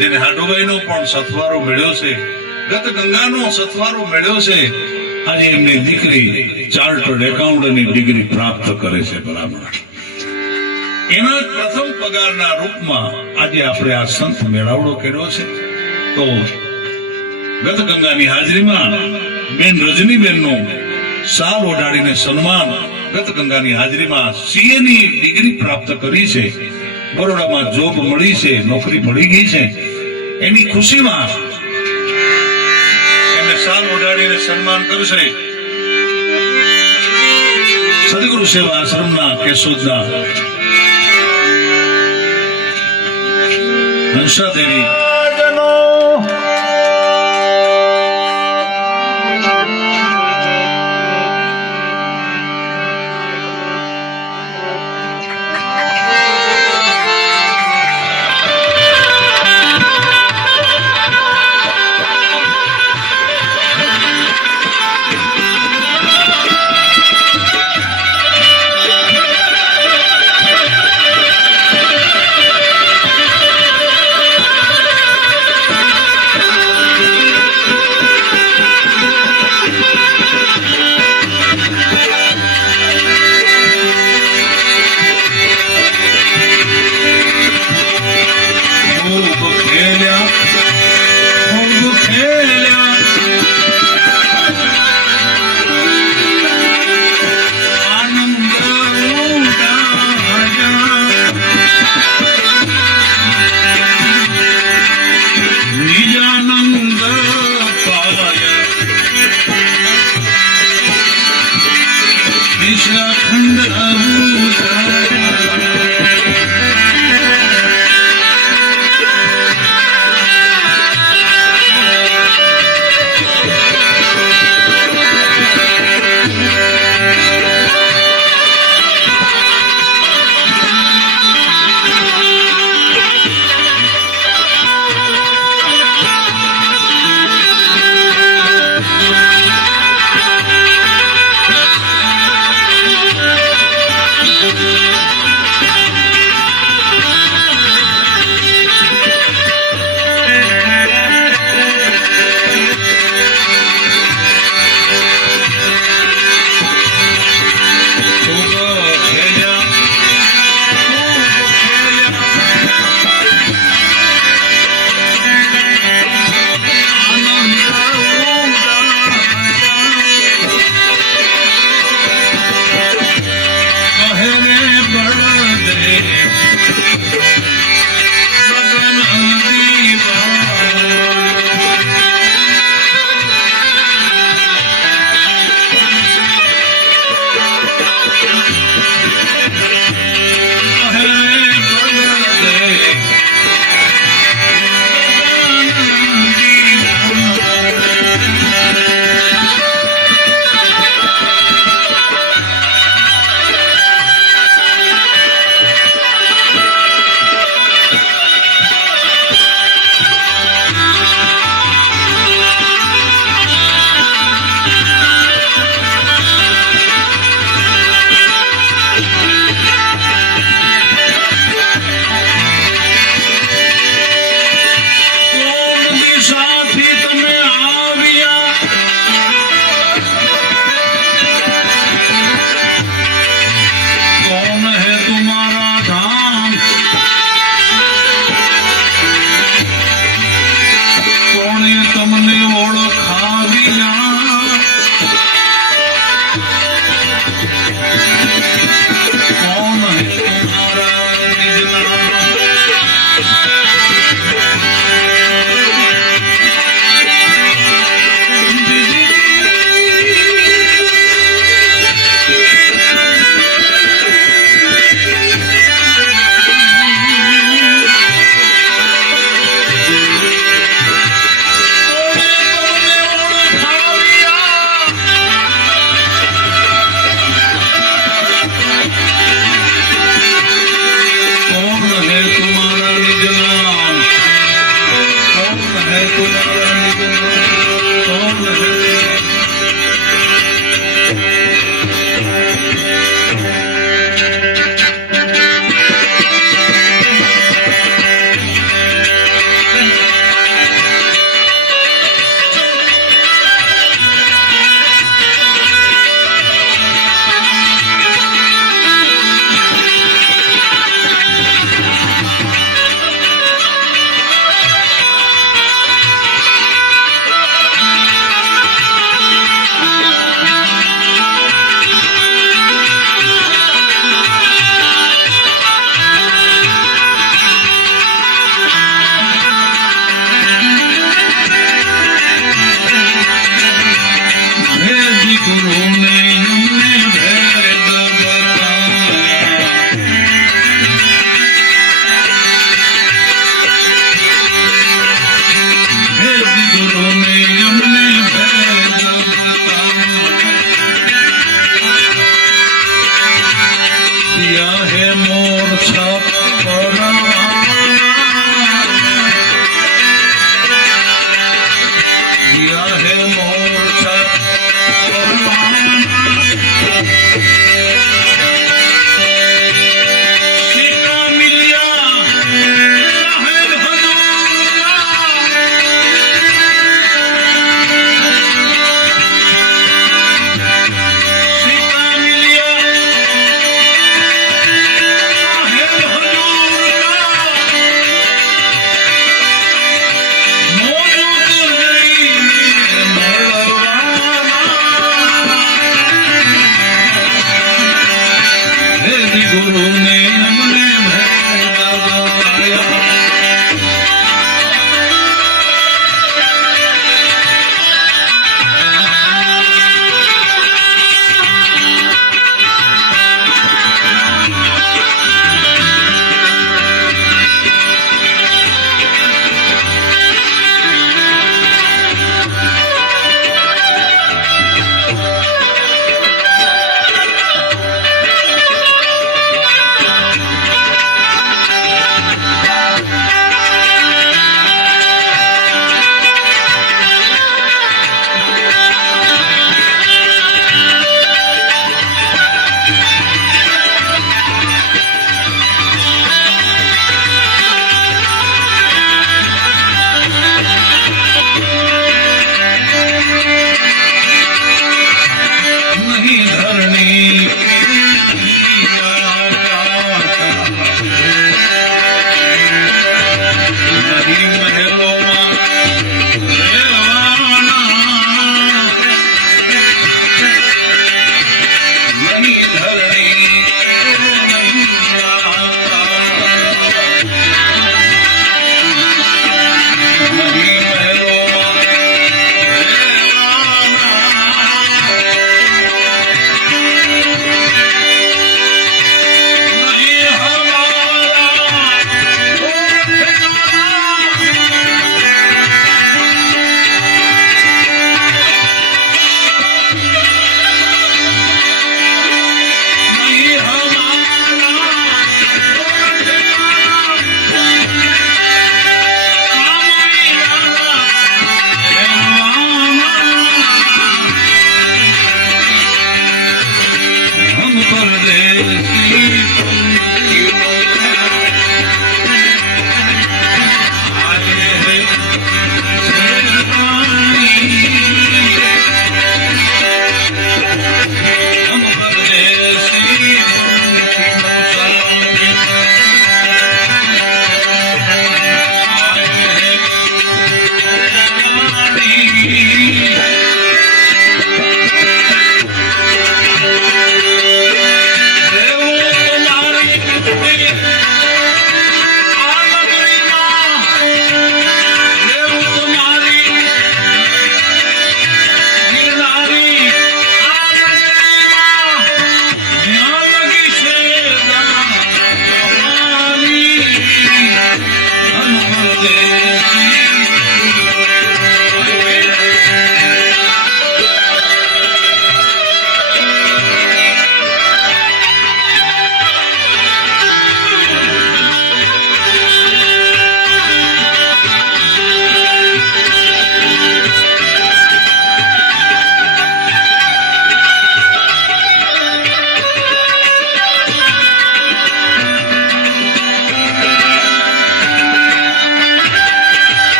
જેને હાડુભાઈ નો પણ સથવારો મળ્યો છે, ગત ગંગાનો સથવારો મળ્યો છે. આજે એમની દીકરી ચાર્ટર્ડ એકાઉન્ટની ડિગ્રી પ્રાપ્ત કરે છે. બરાબર એના પ્રથમ પગારના રૂપમાં આજે આપણે આ સંત મેળાવડો કર્યો છે. તો ગત ગંગાની હાજરીમાં બેન રજનીબેન નું સાલ ઓઢાડીને સન્માન, ગત ગંગાની હાજરીમાં સીએ ની ડિગ્રી પ્રાપ્ત કરી છે, બરોડામાં જોબ મળી છે, નોકરી મળી ગઈ છે. એની ખુશીમાં એમને સાલ ઓઢાડીને સન્માન કરશે સદગુરુ સેવા આશ્રમના કેશોદના હંસાદેવી.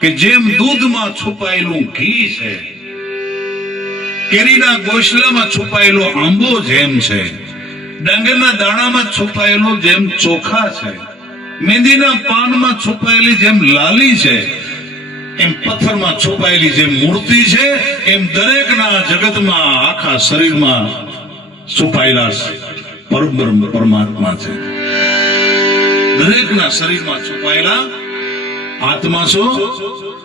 કે જેમ દૂધમાં છુપાયેલું ઘી છે, કેરીના ગોશલામાં છુપાયેલો આંબો જેમ છે, ડાંગરના દાણામાં છુપાયેલો જેમ ચોખા છે, મહેંદીના પાનમાં છુપાયેલી જેમ લાલી છે, એમ પથ્થરમાં છુપાયેલી જેમ મૂર્તિ છે, એમ દરેકના જગતમાં આખા શરીરમાં છુપાયેલા પરબ્રહ્મ પરમાત્મા છે. દરેકના શરીરમાં છુપાયેલા આત્મા શું?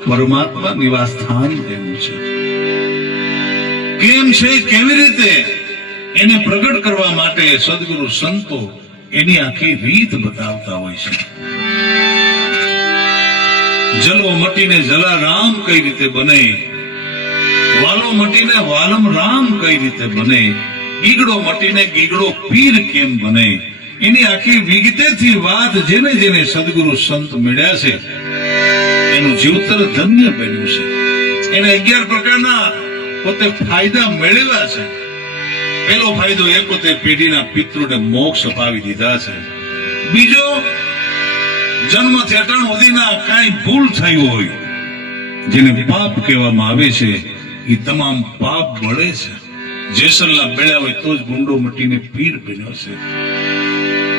પરમાત્મા નિવાસ સ્થાન એનું છે. કેમ છે, કેવી રીતે એને પ્રગટ કરવા માટે સદગુરુ સંતો એની આખી રીત બતાવતા હોય છે. જલો મટીને જલારામ કઈ રીતે બને, વાલો મટીને વાલમ રામ કઈ રીતે બને, ગીગડો મટીને ગીગડો પીર કેમ બને, એની આખી વિગતેથી વાત જેને જેને સદગુરુ સંત મળ્યા છે એનું જીવતર ધન્ય બન્યું છે. એને 11 પ્રકારના પોતે ફાયદા મેળવ્યા છે. પહેલો ફાયદો એ પોતે પેઢીના પિતૃને મોક્ષ અપાવી દીધા છે. બીજો, જન્મથી અટાણ સુધીના કાંઈ ભૂલ થઈ હોય જેને પાપ કહેવામાં આવે છે એ તમામ પાપ બળે છે. જેસલના બેળ્યા હોય તો જ ગુંડો મટીને પીર બન્યો છે.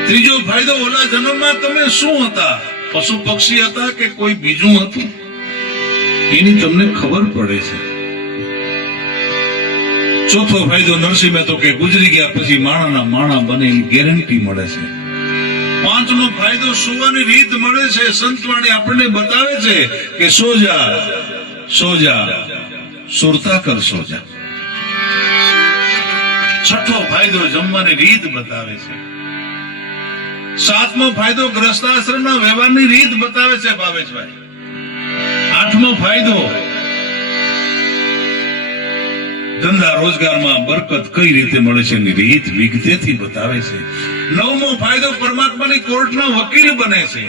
ત્રીજો ફાયદો, ઓલા જન્મમાં તમે શું હતા, પશુ પક્ષી હતા કે કોઈ બીજું હતું, એની તમને ખબર પડે છે. ચોથો ફાયદો, નરસિંહ મહેતો કે ગુજરી ગયા પછી માણાના માણા બને એની ગેરંટી મળે છે. પાંચમો ફાયદો, સુવાની રીત મળે છે. સંતવાણી આપણને બતાવે છે કે સોજા સોજા સુરતા કર સોજા. છઠ્ઠો ફાયદો, જમવાની રીત બતાવે છે. સાતમો ફાયદો, ગ્રસ્તાશ્રમના વ્યવહારની રીત બતાવે છે ભાવેશભાઈ. આઠમો ફાયદો, ધંધા રોજગારમાં બરકત કઈ રીતે મળે છે એની રીત વિગતેથી બતાવે છે. નવમો ફાયદો, પરમાત્માની કોર્ટના વકીલ બને છે.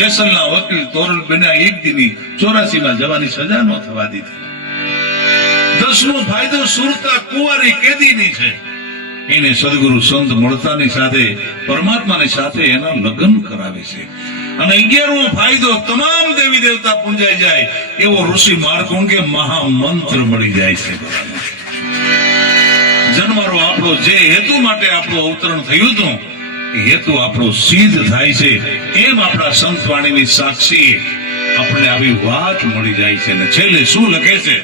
જેસલના વકીલ તોરલ બન્યા એક દીની 84 માં જવાની સજા ન થવા દીધી. 10મો ફાયદો, સુરતા કુંવારી કેદીની છે. એને સદગુરુ સંત મળતાની સાથે પરમાત્માની સાથે એના લગ્ન કરાવે છે. અને 11મો ફાયદો, તમામ દેવી દેવતા પૂંજાઈ જાય એવો ઋષિ માર્કોંગે મહામંત્ર મળી જાય છે. જન્મારો આપણો જે હેતુ માટે આપણું અવતરણ થયું હતું એ હેતુ આપણો સિદ્ધ થાય છે. એમ આપણા સંતવાણીની સાક્ષી આપણને આવી વાત મળી જાય છે. અને છેલ્લે શું લખે છે?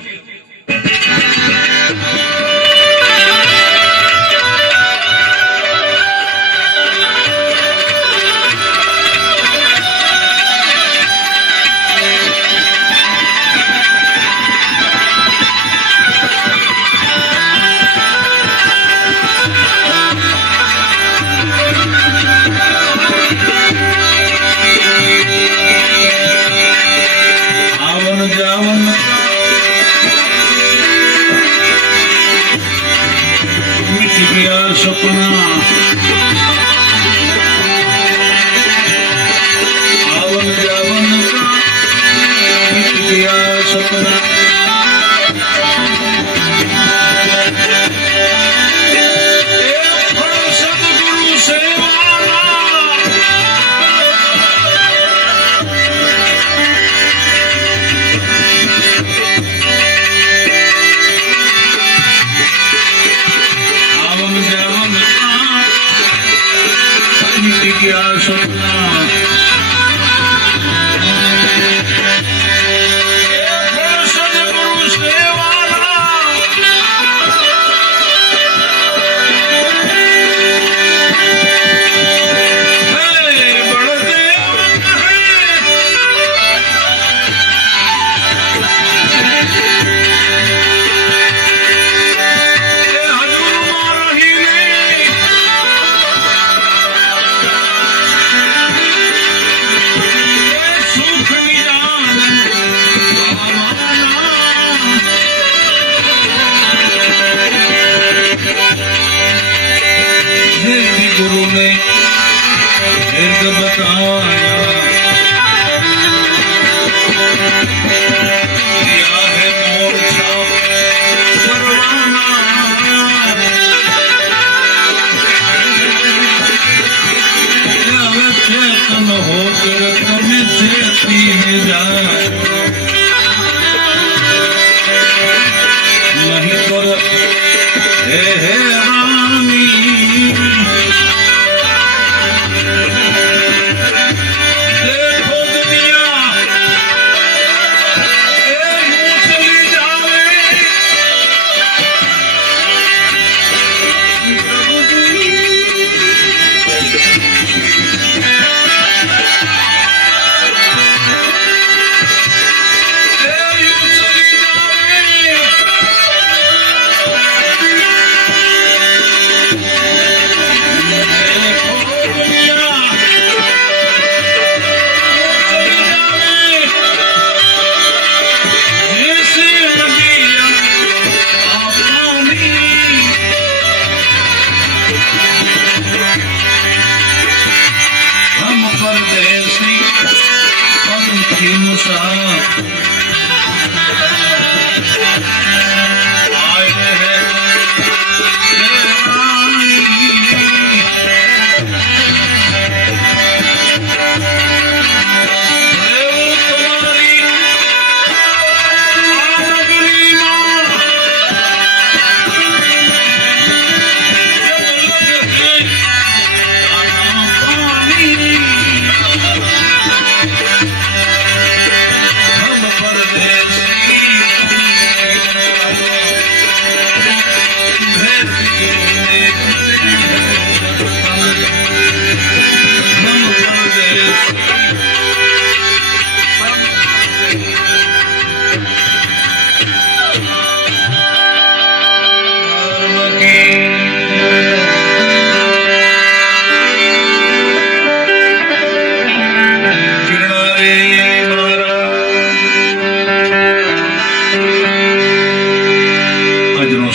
होकर तुम्हें चेती में जाए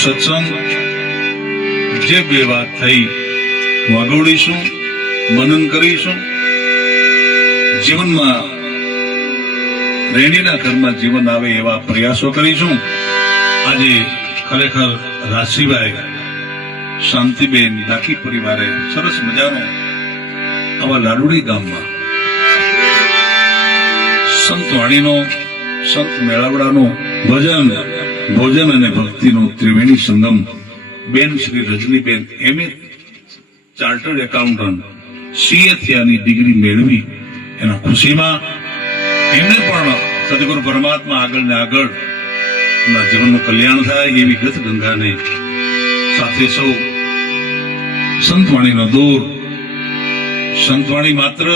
સત્સંગ જે બે વાત થઈ વાગોડીશું, મનન કરીશું, જીવનમાં રેણીના ઘરમાં જીવન આવે એવા પ્રયાસો કરીશું. આજે ખરેખર રાશિભાઈ, શાંતિબેન, ડાકી પરિવારે સરસ મજાનો આવા લાડુડી ગામમાં સંત વાણીનો, સંત મેળાવડાનો ભજન, ભોજન અને ભક્તિનો ત્રિવેણી સંગમ બેન Shri Rajniben MA chartered accountant CA થયાની ડિગ્રી મેળવી એના ખુશીમાં એમને પણ સદગુરુ પરમાત્મા આગળ ને આગળ એમના જીવનનું કલ્યાણ થાય એવી ગત ગંગાને સાથે સૌ સંતવાણીનો દોર, સંતવાણી માત્ર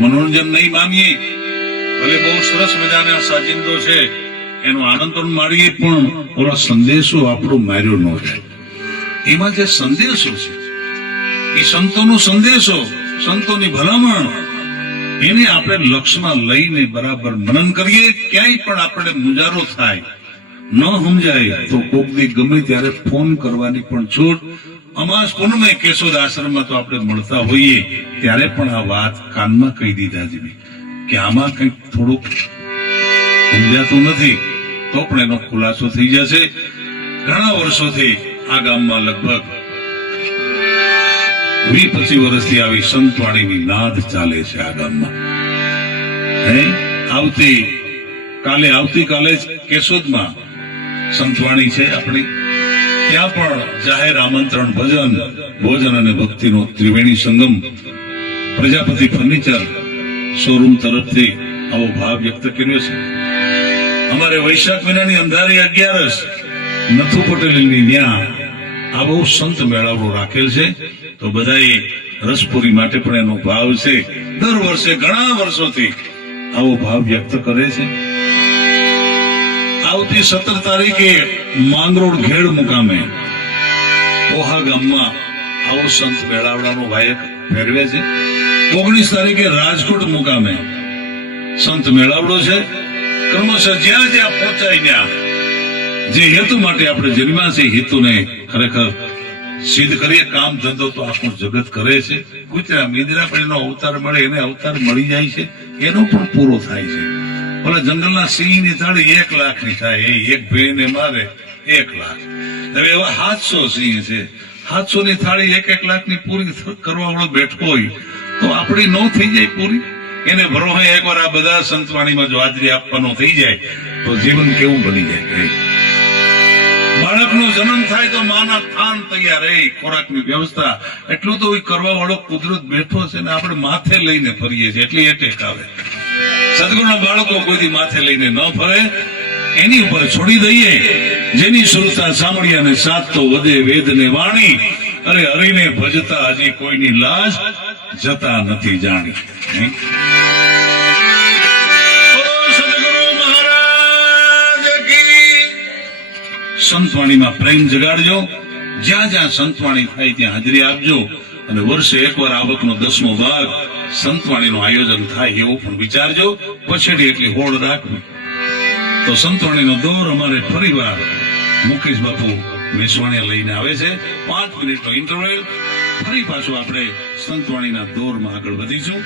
મનોરંજન નહીં માનીએ, ભલે બહુ સરસ મજાના સાજિંદો છે એનો આનંદ પણ માણીએ, પણ ઓલા સંદેશો આપણો માર્યો ન જાય. એમાં જે સંદેશો છે એ સંતોનો સંદેશો, સંતોની ભલામણ, એને આપણે લક્ષમાં લઈને બરાબર મનન કરીએ. ક્યાંય પણ આપણે મુંજારો થાય, ન સમજાય તો કોક દી ગમે ત્યારે ફોન કરવાની પણ છૂટ. અમાસ પૂર્ણમય કેશોદ આશ્રમમાં તો આપણે મળતા હોઈએ ત્યારે પણ આ વાત કાનમાં કહી દીધા જેવી કે આમાં કંઈક થોડુંક સમજાતું નથી, તો પણ એનો ખુલાસો થઈ જશે. ઘણા વર્ષોથી આ ગામમાં લગભગ 20-25 વર્ષથી આવી સંતવાણીની નાદ ચાલે છે આ ગામમાં. આવતીકાલે જ કેશોદમાં સંતવાણી છે આપણી, ત્યાં પણ જાહેર આમંત્રણ, ભજન, ભોજન અને ભક્તિનો ત્રિવેણી સંગમ પ્રજાપતિ ફર્નિચર શોરૂમ તરફથી આવો ભાવ વ્યક્ત કર્યો છે. અમારે વૈશાખ મહિનાની અંધારી 11 નથુ પટેલની ત્યાં આ બહુ સંત મેળાવડો રાખેલ છે, તો બધાએ રસપુરી માટે પણ એનો ભાવ છે. દર વર્ષે ઘણા વર્ષોથી આવો ભાવ વ્યક્ત કરે છે. આવતી 17 તારીખે માંગરોળ ઘેડ મુકામે ઓહા ગામમાં આવો સંત મેળાવડાનો વાયક ફેરવે છે. 19 તારીખે રાજકોટ મુકામે સંત મેળાવડો છે. ક્રમશઃ જ્યાં જ્યાં પહોંચાય ત્યાં જે હેતુ માટે આપણે જન્મ્યા છે હેતુને ખરેખર સિદ્ધ કરીએ. કામ ધંધો તો આખું જગત કરે છે. કુતરા મીંદરા પણ એનો અવતાર મળે, એને અવતાર મળી જાય છે, એનો પણ પૂરો થાય છે. ઓલા જંગલના સિંહ ની તાળી 1 લાખની થાય, એ એક ભેને મારે 1 લાખ. હવે એવા 700 સિંહ છે, 700 ની થાળી 1 લાખની પૂરી કરવા વાળો બેઠો હોય તો આપણી ન થઈ જાય પૂરી. એને ભરોહે એકવાર આ બધા સંતવાણીમાં જો હાજરી આપવાનો થઈ જાય તો જીવન કેવું બની જાય. બાળકનો જન્મ થાય તો માના થાન તૈયાર, ખોરાકની વ્યવસ્થા, એટલું તો કરવા વાળો કુદરત બેઠો છે ને આપણે માથે લઈને ફરીએ છીએ, એટલી એટેક આવે. સદગુરુના બાળકો કોઈ માથે લઈને ન ફરે, એની ઉપર છોડી દઈએ. જેની સુરતા સાંભળ્યા ને સાત તો વધે વેદ ને વાણી, અરે હરિને ભજતા હજી કોઈની લાજ જતા નથી જાણી. સંતવાણીમાં પ્રેમ જગાડજો. જ્યાં જ્યાં સંતવાણી થાય ત્યાં હાજરી આપજો. અને વર્ષે એકવાર આવકનો 10મો ભાગ સંતવાણીનું આયોજન થાય એવો પણ વિચારજો. પછેડી એટલી હોડ રાખવી. તો સંતવાણીનો દોર અમારે ફરીવાર મુકેશ બાપુ મેસવાણીયા લઈને આવે છે. 5 મિનિટનો ઇન્ટરવેલ, ફરી પાછું આપણે સંતવાણીના દોરમાં આગળ વધીશું.